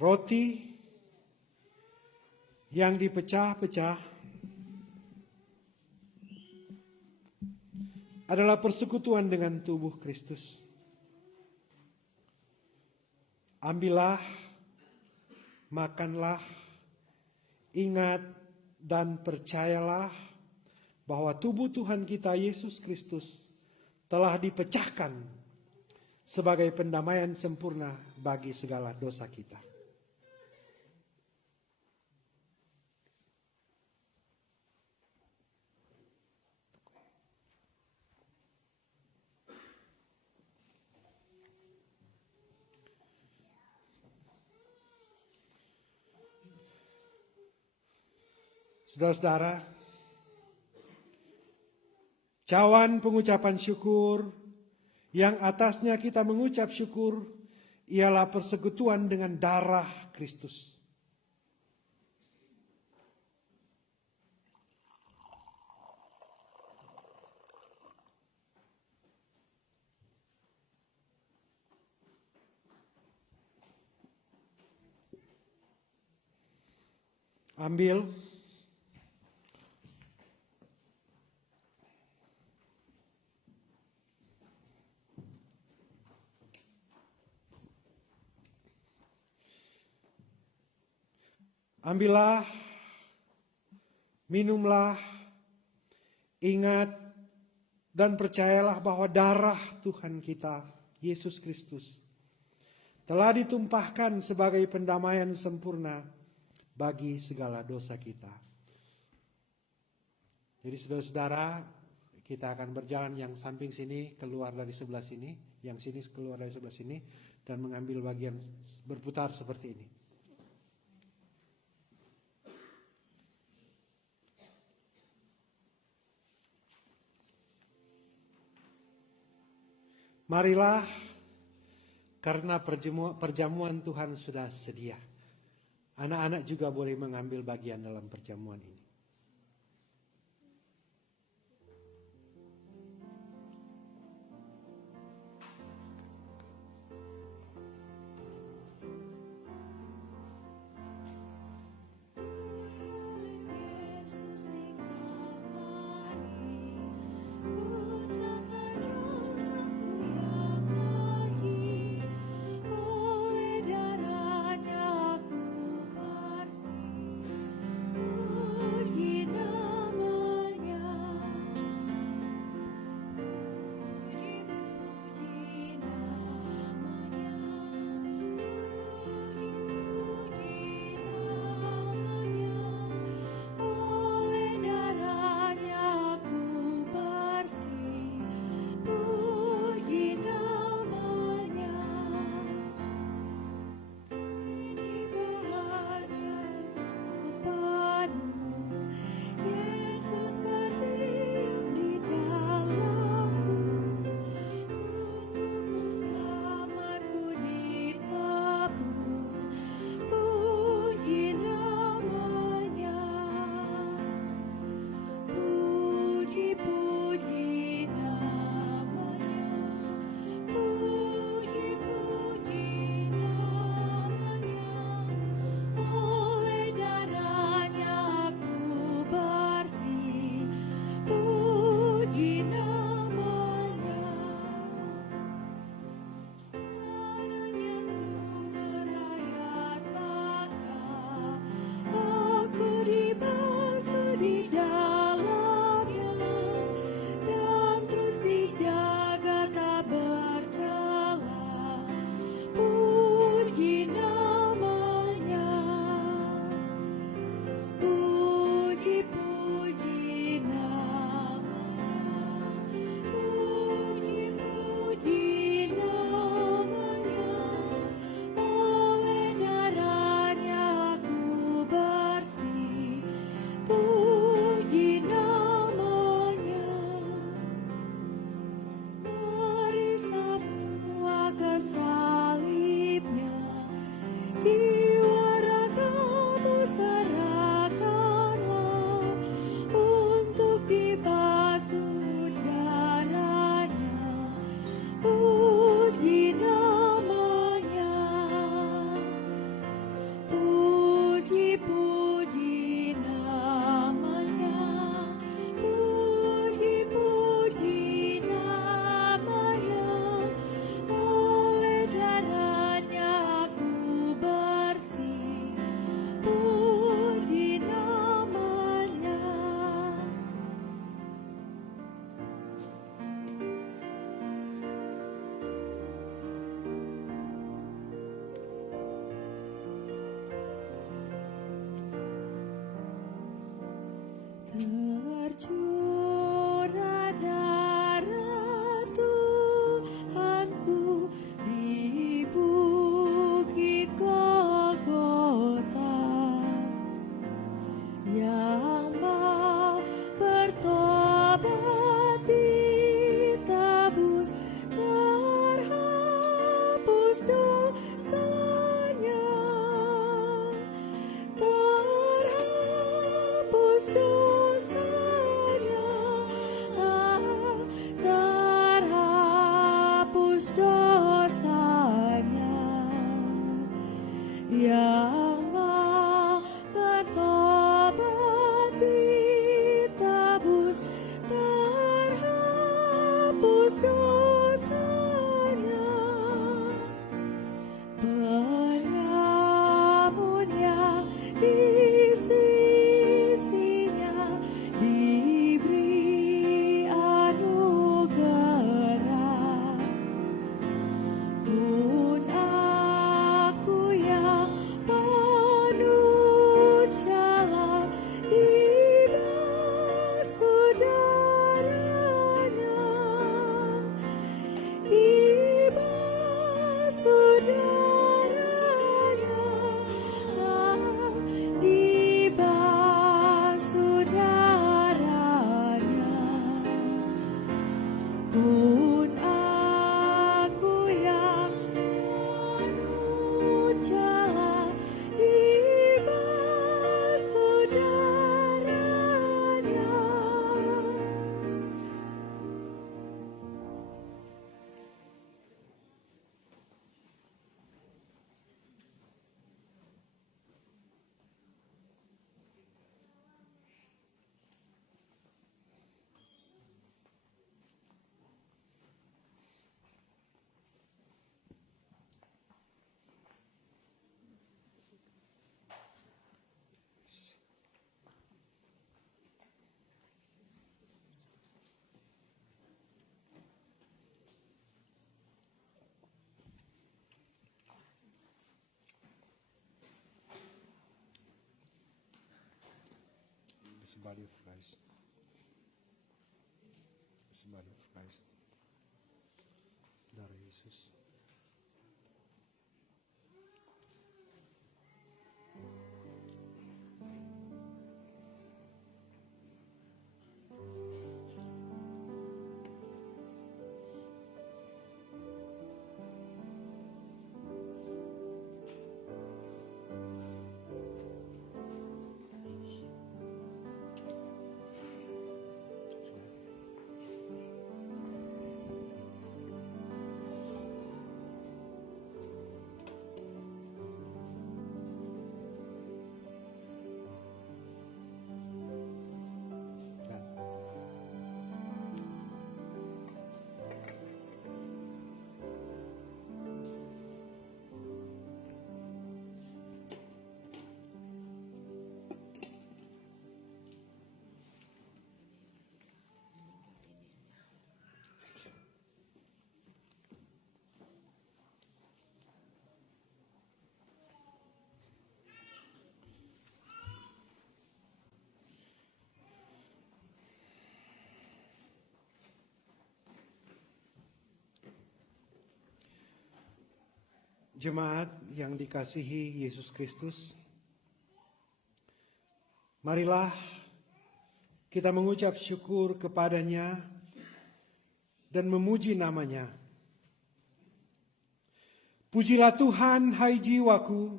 Roti yang dipecah-pecah adalah persekutuan dengan tubuh Kristus. Ambillah, makanlah, ingat dan percayalah bahwa tubuh Tuhan kita Yesus Kristus telah dipecahkan sebagai pendamaian sempurna bagi segala dosa kita. Saudara-saudara, cawan pengucapan syukur yang atasnya kita mengucap syukur ialah persekutuan dengan darah Kristus. Ambil. Ambillah, minumlah, ingat Dan percayalah bahwa darah Tuhan kita, Yesus Kristus, telah ditumpahkan sebagai pendamaian sempurna bagi segala dosa kita. Jadi saudara-saudara, kita akan berjalan yang samping sini keluar dari sebelah sini, yang sini keluar dari sebelah sini, dan mengambil bagian berputar seperti ini. Marilah, karena perjamuan Tuhan sudah sedia. Anak-anak juga boleh mengambil bagian dalam perjamuan ini. Tercurah darah Tuhanku di bukit Golgota, yang mau bertobat ditabus, terhapus dosanya, terhapus dosanya, terhapus dosanya, yang mau bertobat ditabus, terhapus dosanya. Penyamun yang di sisinya diberi anugerah Pun aku yang penuh celah dibasuh darah-Nya. It's the body of Christ. It's the body of Christ. Darah Yesus. Dan jemaat yang dikasihi Yesus Kristus, marilah kita mengucap syukur kepada-Nya dan memuji nama-Nya. Pujilah Tuhan, hai jiwaku.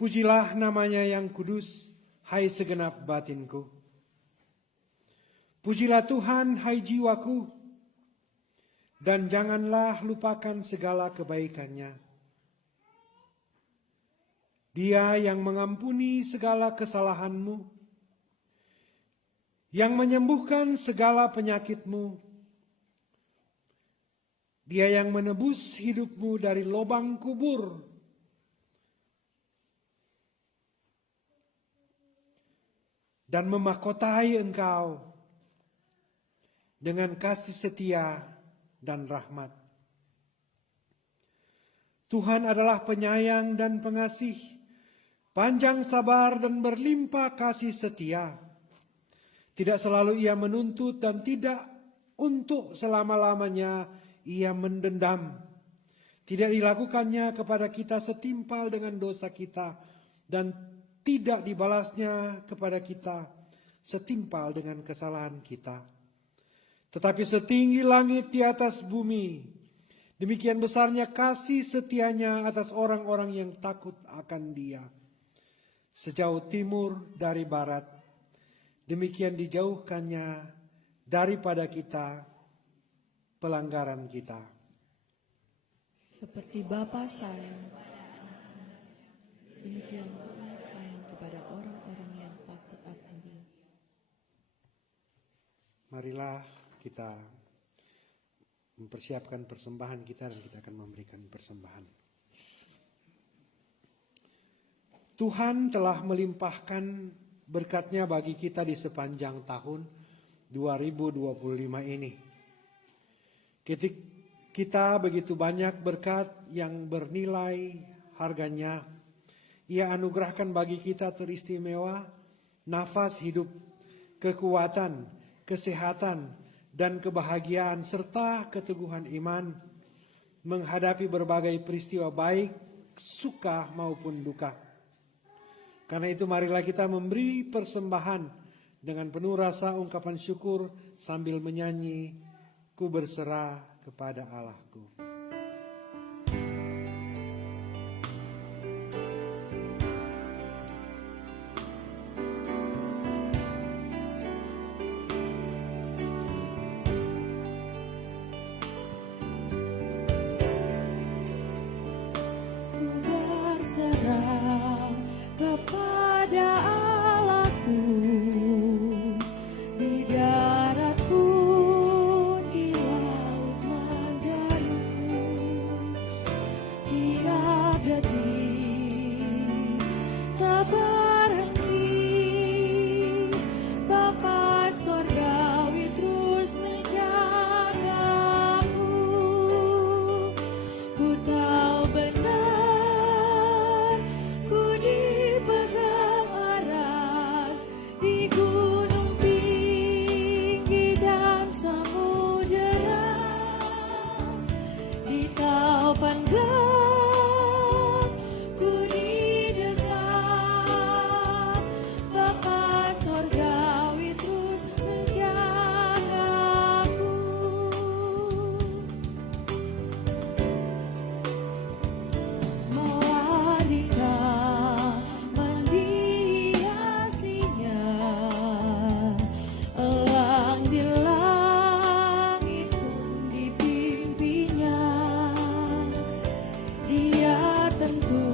Pujilah nama-Nya yang kudus, hai segenap batinku. Pujilah Tuhan, hai jiwaku. Dan janganlah lupakan segala kebaikan-Nya. Dia yang mengampuni segala kesalahanmu, yang menyembuhkan segala penyakitmu. Dia yang menebus hidupmu dari lubang kubur, dan memahkotai engkau dengan kasih setia dan rahmat. Tuhan adalah penyayang dan pengasih, panjang sabar dan berlimpah kasih setia. Tidak selalu Ia menuntut dan tidak untuk selama-lamanya Ia mendendam. Tidak dilakukannya kepada kita setimpal dengan dosa kita, dan tidak dibalasnya kepada kita setimpal dengan kesalahan kita. Tetapi setinggi langit di atas bumi, demikian besarnya kasih setia-Nya atas orang-orang yang takut akan Dia. Sejauh timur dari barat, demikian dijauhkannya daripada kita pelanggaran kita. Seperti Bapa sayang, demikian Tuhan sayang kepada orang-orang yang takut akan Dia. Marilah kita mempersiapkan persembahan kita dan kita akan memberikan persembahan. Tuhan telah melimpahkan berkat-Nya bagi kita di sepanjang tahun 2025 ini. Kita begitu banyak berkat yang bernilai harganya. Ia anugerahkan bagi kita teristimewa nafas hidup, kekuatan, kesehatan, dan kebahagiaan serta keteguhan iman menghadapi berbagai peristiwa baik, suka maupun duka. Karena itu marilah kita memberi persembahan dengan penuh rasa ungkapan syukur sambil menyanyi, ku berserah kepada Allahku. Berserah kepada Allahku, di darat pun, di laut mendaruku, tiap detik tak berhenti, Bapa Sorgawi terus menjagaku. Ku tahu benar, ku dipegang erat di gunung tinggi dan samudera, di taupan gelap ku didekat, Bapa Sorgawi terus menjagaku. Merdeka menghiasinya, elang di langit pun dipimpinnya. Dia tentu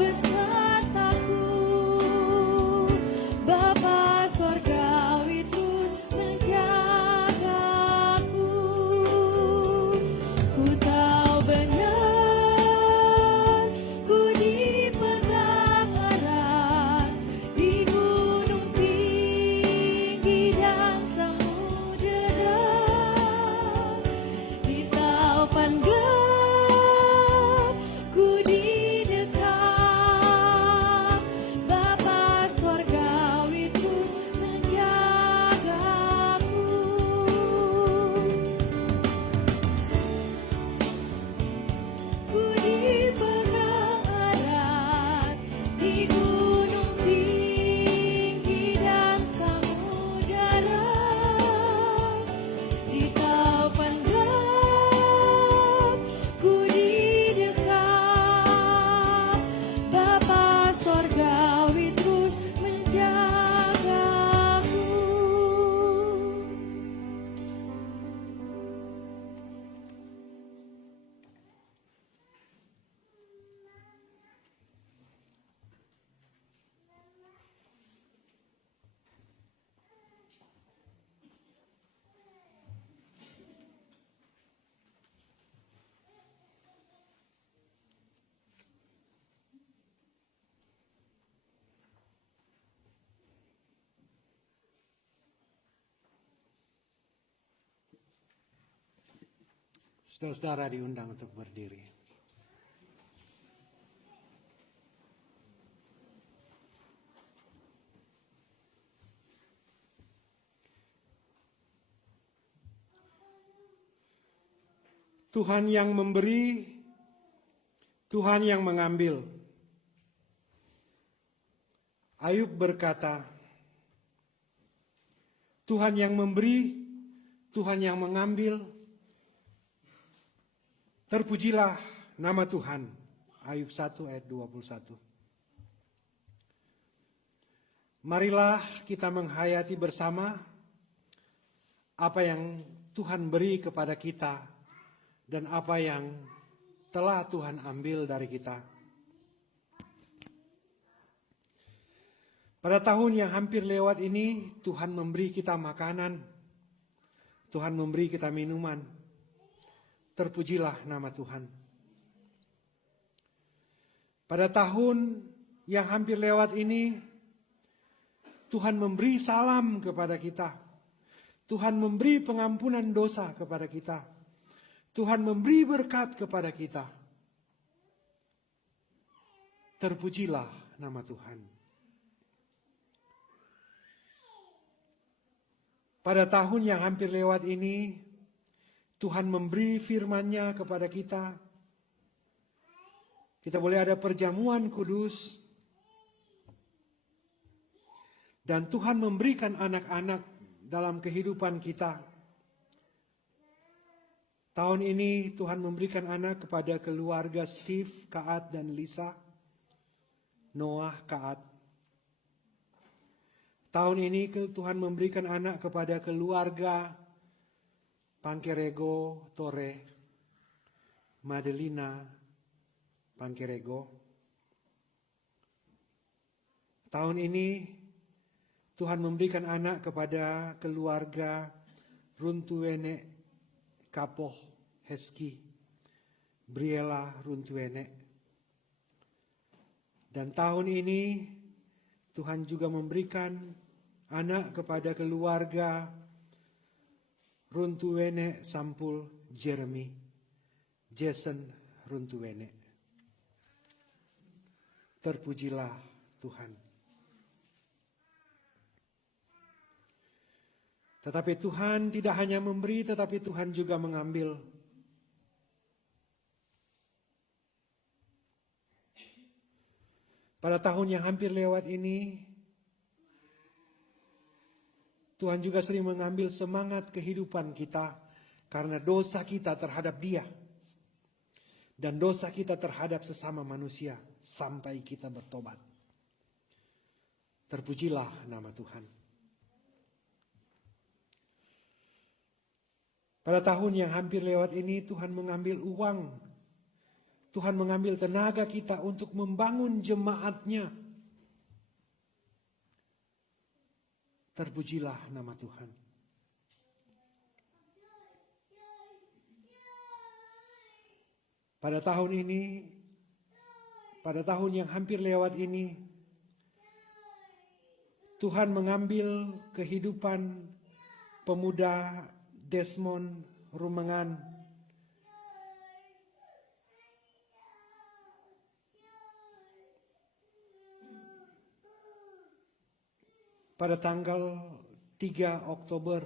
besertaku, Bapa Sorgawi terus menjagaku. Ku tahu benar, ku dipegang erat di gunung tinggi dan samudera, di taupan gelap ku didekat, Bapa Sorgawi terus menjagaku. Ku dipegang erat di gunung tinggi dan samudera, di taupan gelap ku didekat, Bapa Sorgawi terus menjagaku. Saudara-saudara diundang untuk berdiri. Tuhan yang memberi, Tuhan yang mengambil. Ayub berkata, Tuhan yang memberi, Tuhan yang mengambil, terpujilah nama Tuhan. Ayub 1 ayat 21. Marilah kita menghayati bersama apa yang Tuhan beri kepada kita dan apa yang telah Tuhan ambil dari kita. Pada tahun yang hampir lewat ini, Tuhan memberi kita makanan, Tuhan memberi kita minuman. Terpujilah nama Tuhan. Pada tahun yang hampir lewat ini, Tuhan memberi salam kepada kita. Tuhan memberi pengampunan dosa kepada kita. Tuhan memberi berkat kepada kita. Terpujilah nama Tuhan. Pada tahun yang hampir lewat ini, Tuhan memberi firman-Nya kepada kita. Kita boleh ada perjamuan kudus. Dan Tuhan memberikan anak-anak dalam kehidupan kita. Tahun ini Tuhan memberikan anak kepada keluarga Steve, Kaat, dan Lisa. Noah, Kaat. Tahun ini Tuhan memberikan anak kepada keluarga Pangkerego, Tore, Madelina, Pangkerego. Tahun ini Tuhan memberikan anak kepada keluarga Runtuene, Kapoh, Heski, Briela, Runtuene. Dan tahun ini Tuhan juga memberikan anak kepada keluarga Runtuene, Sampul, Jeremy, Jason Runtuene. Terpujilah Tuhan. Tetapi Tuhan tidak hanya memberi, tetapi Tuhan juga mengambil. Pada tahun yang hampir lewat ini, Tuhan juga sering mengambil semangat kehidupan kita karena dosa kita terhadap Dia dan dosa kita terhadap sesama manusia sampai kita bertobat. Terpujilah nama Tuhan. Pada tahun yang hampir lewat ini Tuhan mengambil uang. Tuhan mengambil tenaga kita untuk membangun jemaatnya. Terpujilah nama Tuhan. Pada tahun ini, pada tahun yang hampir lewat ini, Tuhan mengambil kehidupan pemuda Desmond Rumengan. Pada tanggal 3 Oktober,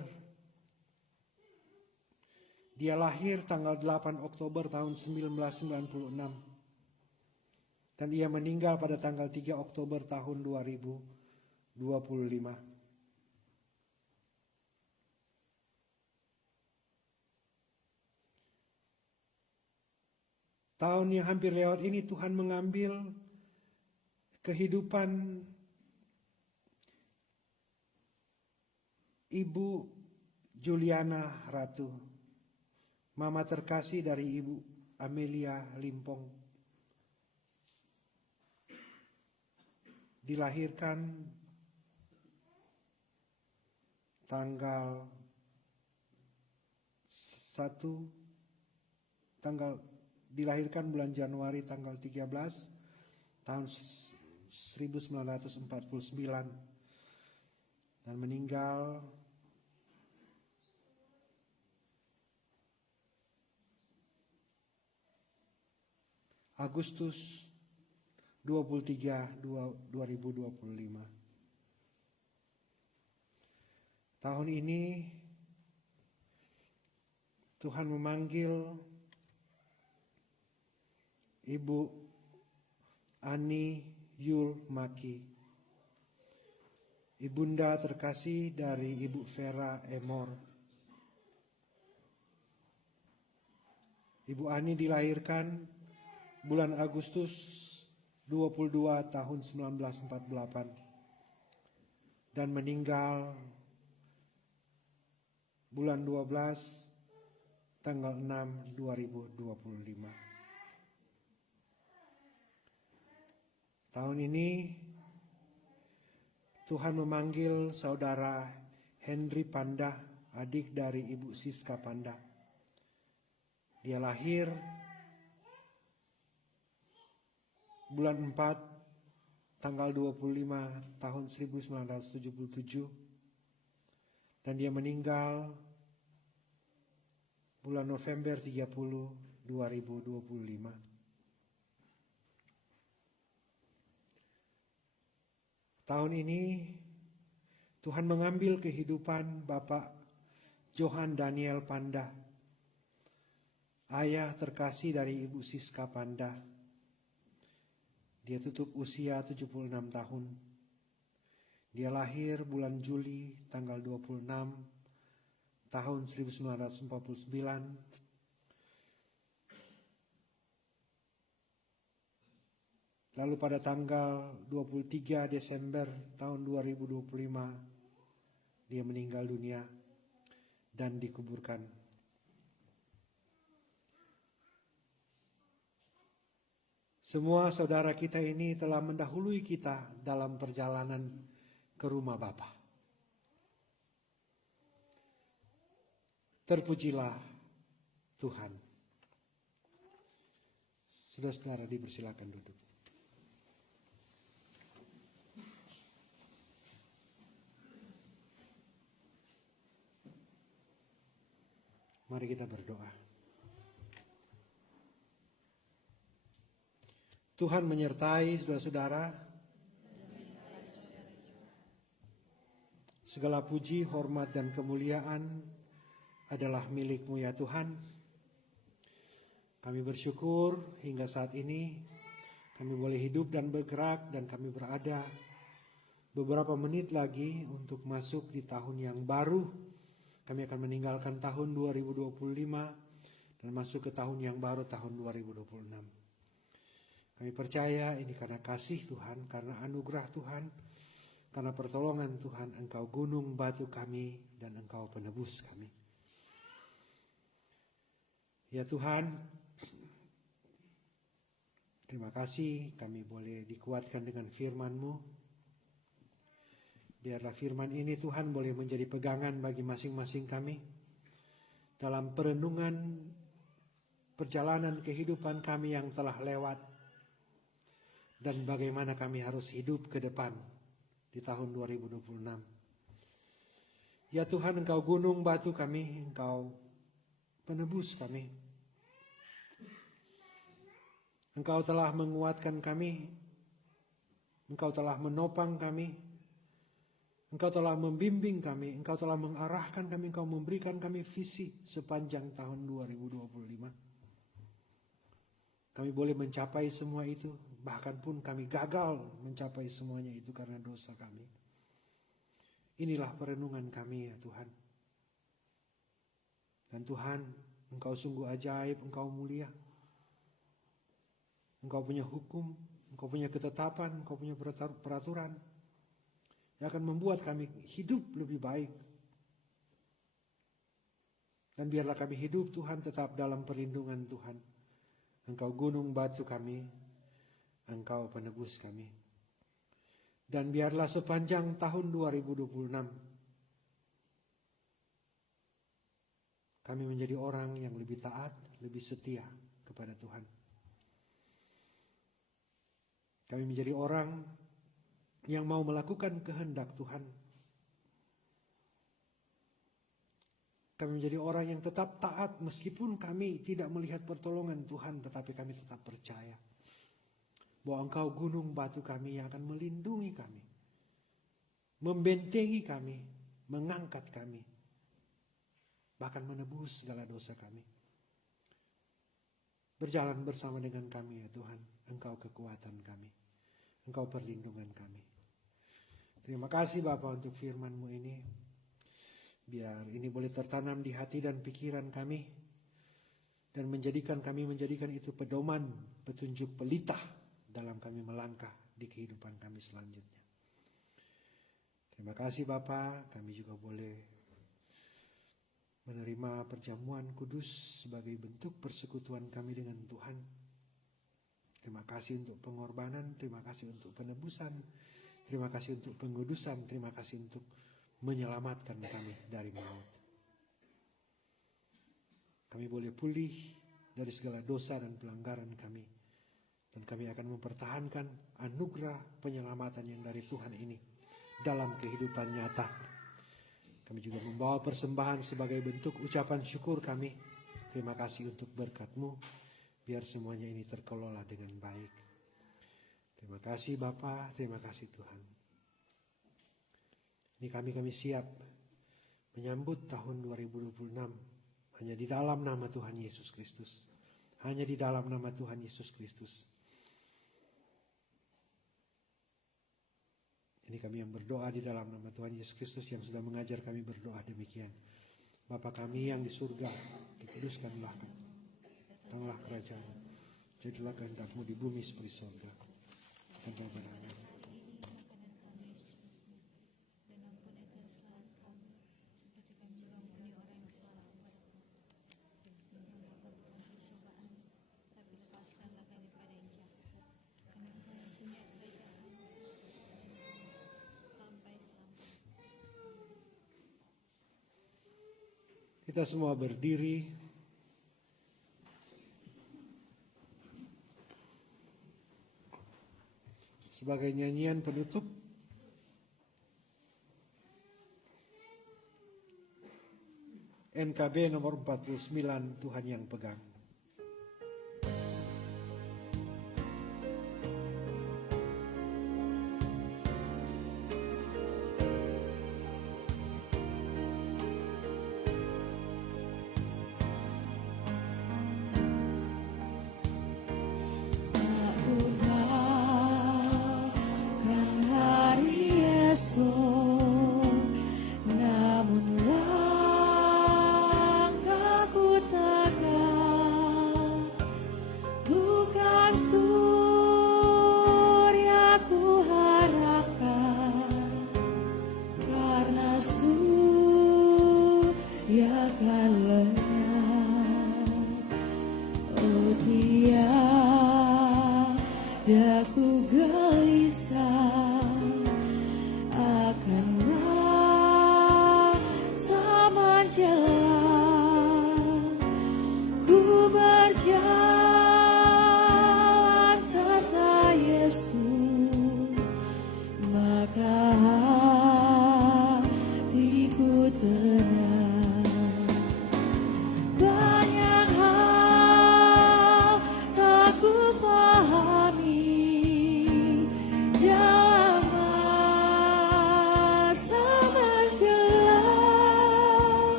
dia lahir tanggal 8 Oktober tahun 1996. Dan ia meninggal pada tanggal 3 Oktober tahun 2025. Tahun yang hampir lewat ini Tuhan mengambil kehidupan Ibu Juliana Ratu, mama terkasih dari Ibu Amelia Limpong. Dilahirkan tanggal 1 dilahirkan bulan Januari tanggal 13 tahun 1949 dan meninggal Agustus 23, 2025. Tahun ini Tuhan memanggil Ibu Ani Yul Maki, ibunda terkasih dari Ibu Vera Emor. Ibu Ani dilahirkan bulan Agustus 22 tahun 1948 dan meninggal bulan 12 tanggal 6 2025. Tahun ini Tuhan memanggil saudara Henry Panda, adik dari Ibu Siska Panda. Dia lahir bulan 4 tanggal 25 tahun 1977 dan dia meninggal bulan November 30 2025. Tahun ini Tuhan mengambil kehidupan Bapak Johan Daniel Panda, ayah terkasih dari Ibu Siska Panda. Dia tutup usia 76 tahun. Dia lahir bulan Juli tanggal 26 tahun 1949. Lalu pada tanggal 23 Desember tahun 2025 dia meninggal dunia dan dikuburkan. Semua saudara kita ini telah mendahului kita dalam perjalanan ke rumah Bapa. Terpujilah Tuhan. Saudara-saudara dipersilakan duduk. Mari kita berdoa. Tuhan menyertai saudara-saudara. Segala puji, hormat, dan kemuliaan adalah milik-Mu ya Tuhan. Kami bersyukur hingga saat ini kami boleh hidup dan bergerak dan kami berada beberapa menit lagi untuk masuk di tahun yang baru. Kami akan meninggalkan tahun 2025 dan masuk ke tahun yang baru, tahun 2026. Kami percaya ini karena kasih Tuhan, karena anugerah Tuhan, karena pertolongan Tuhan. Engkau gunung batu kami dan Engkau penebus kami. Ya Tuhan, terima kasih kami boleh dikuatkan dengan firman-Mu. Biarlah firman ini Tuhan boleh menjadi pegangan bagi masing-masing kami dalam perenungan perjalanan kehidupan kami yang telah lewat dan bagaimana kami harus hidup ke depan di tahun 2026. Ya Tuhan, Engkau gunung batu kami, Engkau penebus kami. Engkau telah menguatkan kami, Engkau telah menopang kami, Engkau telah membimbing kami, Engkau telah mengarahkan kami, Engkau memberikan kami visi sepanjang tahun 2025. Kami boleh mencapai semua itu, bahkan pun kami gagal mencapai semuanya itu karena dosa kami. Inilah perenungan kami ya Tuhan. Dan Tuhan, Engkau sungguh ajaib, Engkau mulia. Engkau punya hukum, Engkau punya ketetapan, Engkau punya peraturan yang akan membuat kami hidup lebih baik. Dan biarlah kami hidup Tuhan tetap dalam perlindungan Tuhan. Engkau gunung batu kami, Engkau penebus kami. Dan biarlah sepanjang tahun 2026 kami menjadi orang yang lebih taat, lebih setia kepada Tuhan. Kami menjadi orang yang mau melakukan kehendak Tuhan. Kami menjadi orang yang tetap taat meskipun kami tidak melihat pertolongan Tuhan, tetapi kami tetap percaya bahwa Engkau gunung batu kami yang akan melindungi kami, membentengi kami, mengangkat kami, bahkan menebus segala dosa kami. Berjalan bersama dengan kami ya Tuhan, Engkau kekuatan kami, Engkau perlindungan kami. Terima kasih Bapa untuk firman-Mu ini. Biar ini boleh tertanam di hati dan pikiran kami. Dan menjadikan itu pedoman, petunjuk pelita dalam kami melangkah di kehidupan kami selanjutnya. Terima kasih Bapa, kami juga boleh menerima perjamuan kudus sebagai bentuk persekutuan kami dengan Tuhan. Terima kasih untuk pengorbanan, terima kasih untuk penebusan, terima kasih untuk pengudusan, terima kasih untuk menyelamatkan kami dari maut. Kami boleh pulih dari segala dosa dan pelanggaran kami. Dan kami akan mempertahankan anugerah penyelamatan yang dari Tuhan ini dalam kehidupan nyata. Kami juga membawa persembahan sebagai bentuk ucapan syukur kami. Terima kasih untuk berkat-Mu. Biar semuanya ini terkelola dengan baik. Terima kasih Bapa, terima kasih Tuhan. Ini kami siap menyambut tahun 2026 hanya di dalam nama Tuhan Yesus Kristus. Hanya di dalam nama Tuhan Yesus Kristus. Ini kami yang berdoa di dalam nama Tuhan Yesus Kristus yang sudah mengajar kami berdoa demikian. Bapa kami yang di surga, dikuduskanlah kami. Datanglah kerajaan, jadilah kehendak-Mu di bumi seperti surga. Dan kita semua berdiri. Sebagai nyanyian penutup, MKB nomor 49, Tuhan yang pegang.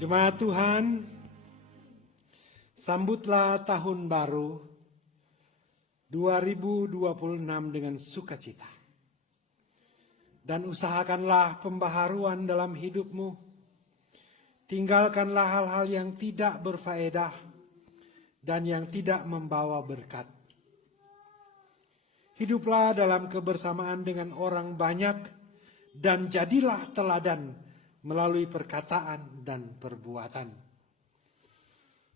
Jemaat Tuhan, sambutlah tahun baru 2026 dengan sukacita. Dan usahakanlah pembaharuan dalam hidupmu. Tinggalkanlah hal-hal yang tidak berfaedah dan yang tidak membawa berkat. Hiduplah dalam kebersamaan dengan orang banyak dan jadilah teladan melalui perkataan dan perbuatan.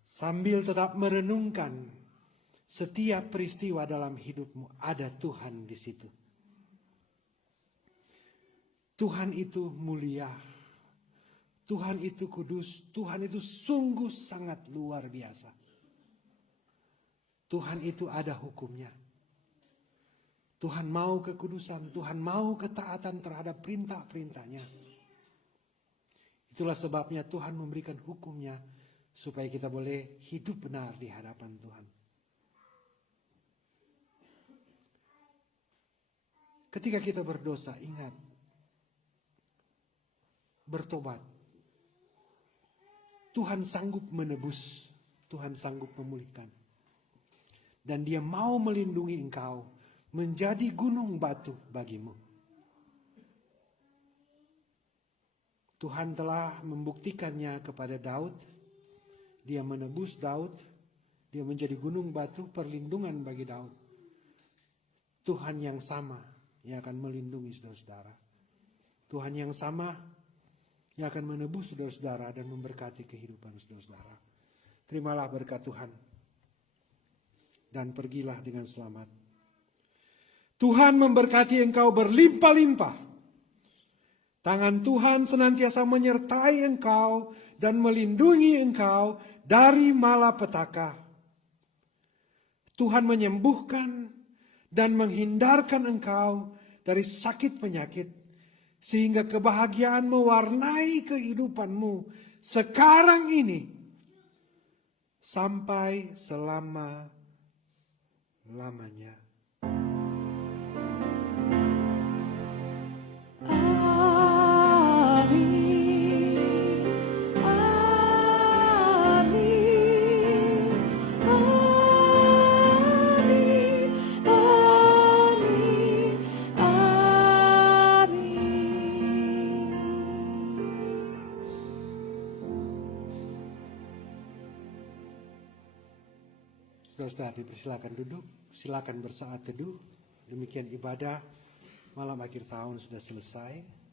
Sambil tetap merenungkan setiap peristiwa dalam hidupmu ada Tuhan di situ. Tuhan itu mulia. Tuhan itu kudus. Tuhan itu sungguh sangat luar biasa. Tuhan itu ada hukumnya. Tuhan mau kekudusan, Tuhan mau ketaatan terhadap perintah-perintahnya. Itulah sebabnya Tuhan memberikan hukumnya supaya kita boleh hidup benar di hadapan Tuhan. Ketika kita berdosa, ingat, bertobat. Tuhan sanggup menebus, Tuhan sanggup memulihkan. Dan Dia mau melindungi engkau menjadi gunung batu bagimu. Tuhan telah membuktikannya kepada Daud. Dia menebus Daud. Dia menjadi gunung batu perlindungan bagi Daud. Tuhan yang sama yang akan melindungi saudara-saudara. Tuhan yang sama yang akan menebus saudara-saudara dan memberkati kehidupan saudara-saudara. Terimalah berkat Tuhan. Dan pergilah dengan selamat. Tuhan memberkati engkau berlimpah-limpah. Tangan Tuhan senantiasa menyertai engkau dan melindungi engkau dari malapetaka. Tuhan menyembuhkan dan menghindarkan engkau dari sakit penyakit, sehingga kebahagiaan mewarnai kehidupanmu sekarang ini sampai selama-lamanya. Saudara-saudara dipersilakan duduk, silakan bersaat teduh. Demikian ibadah malam akhir tahun sudah selesai.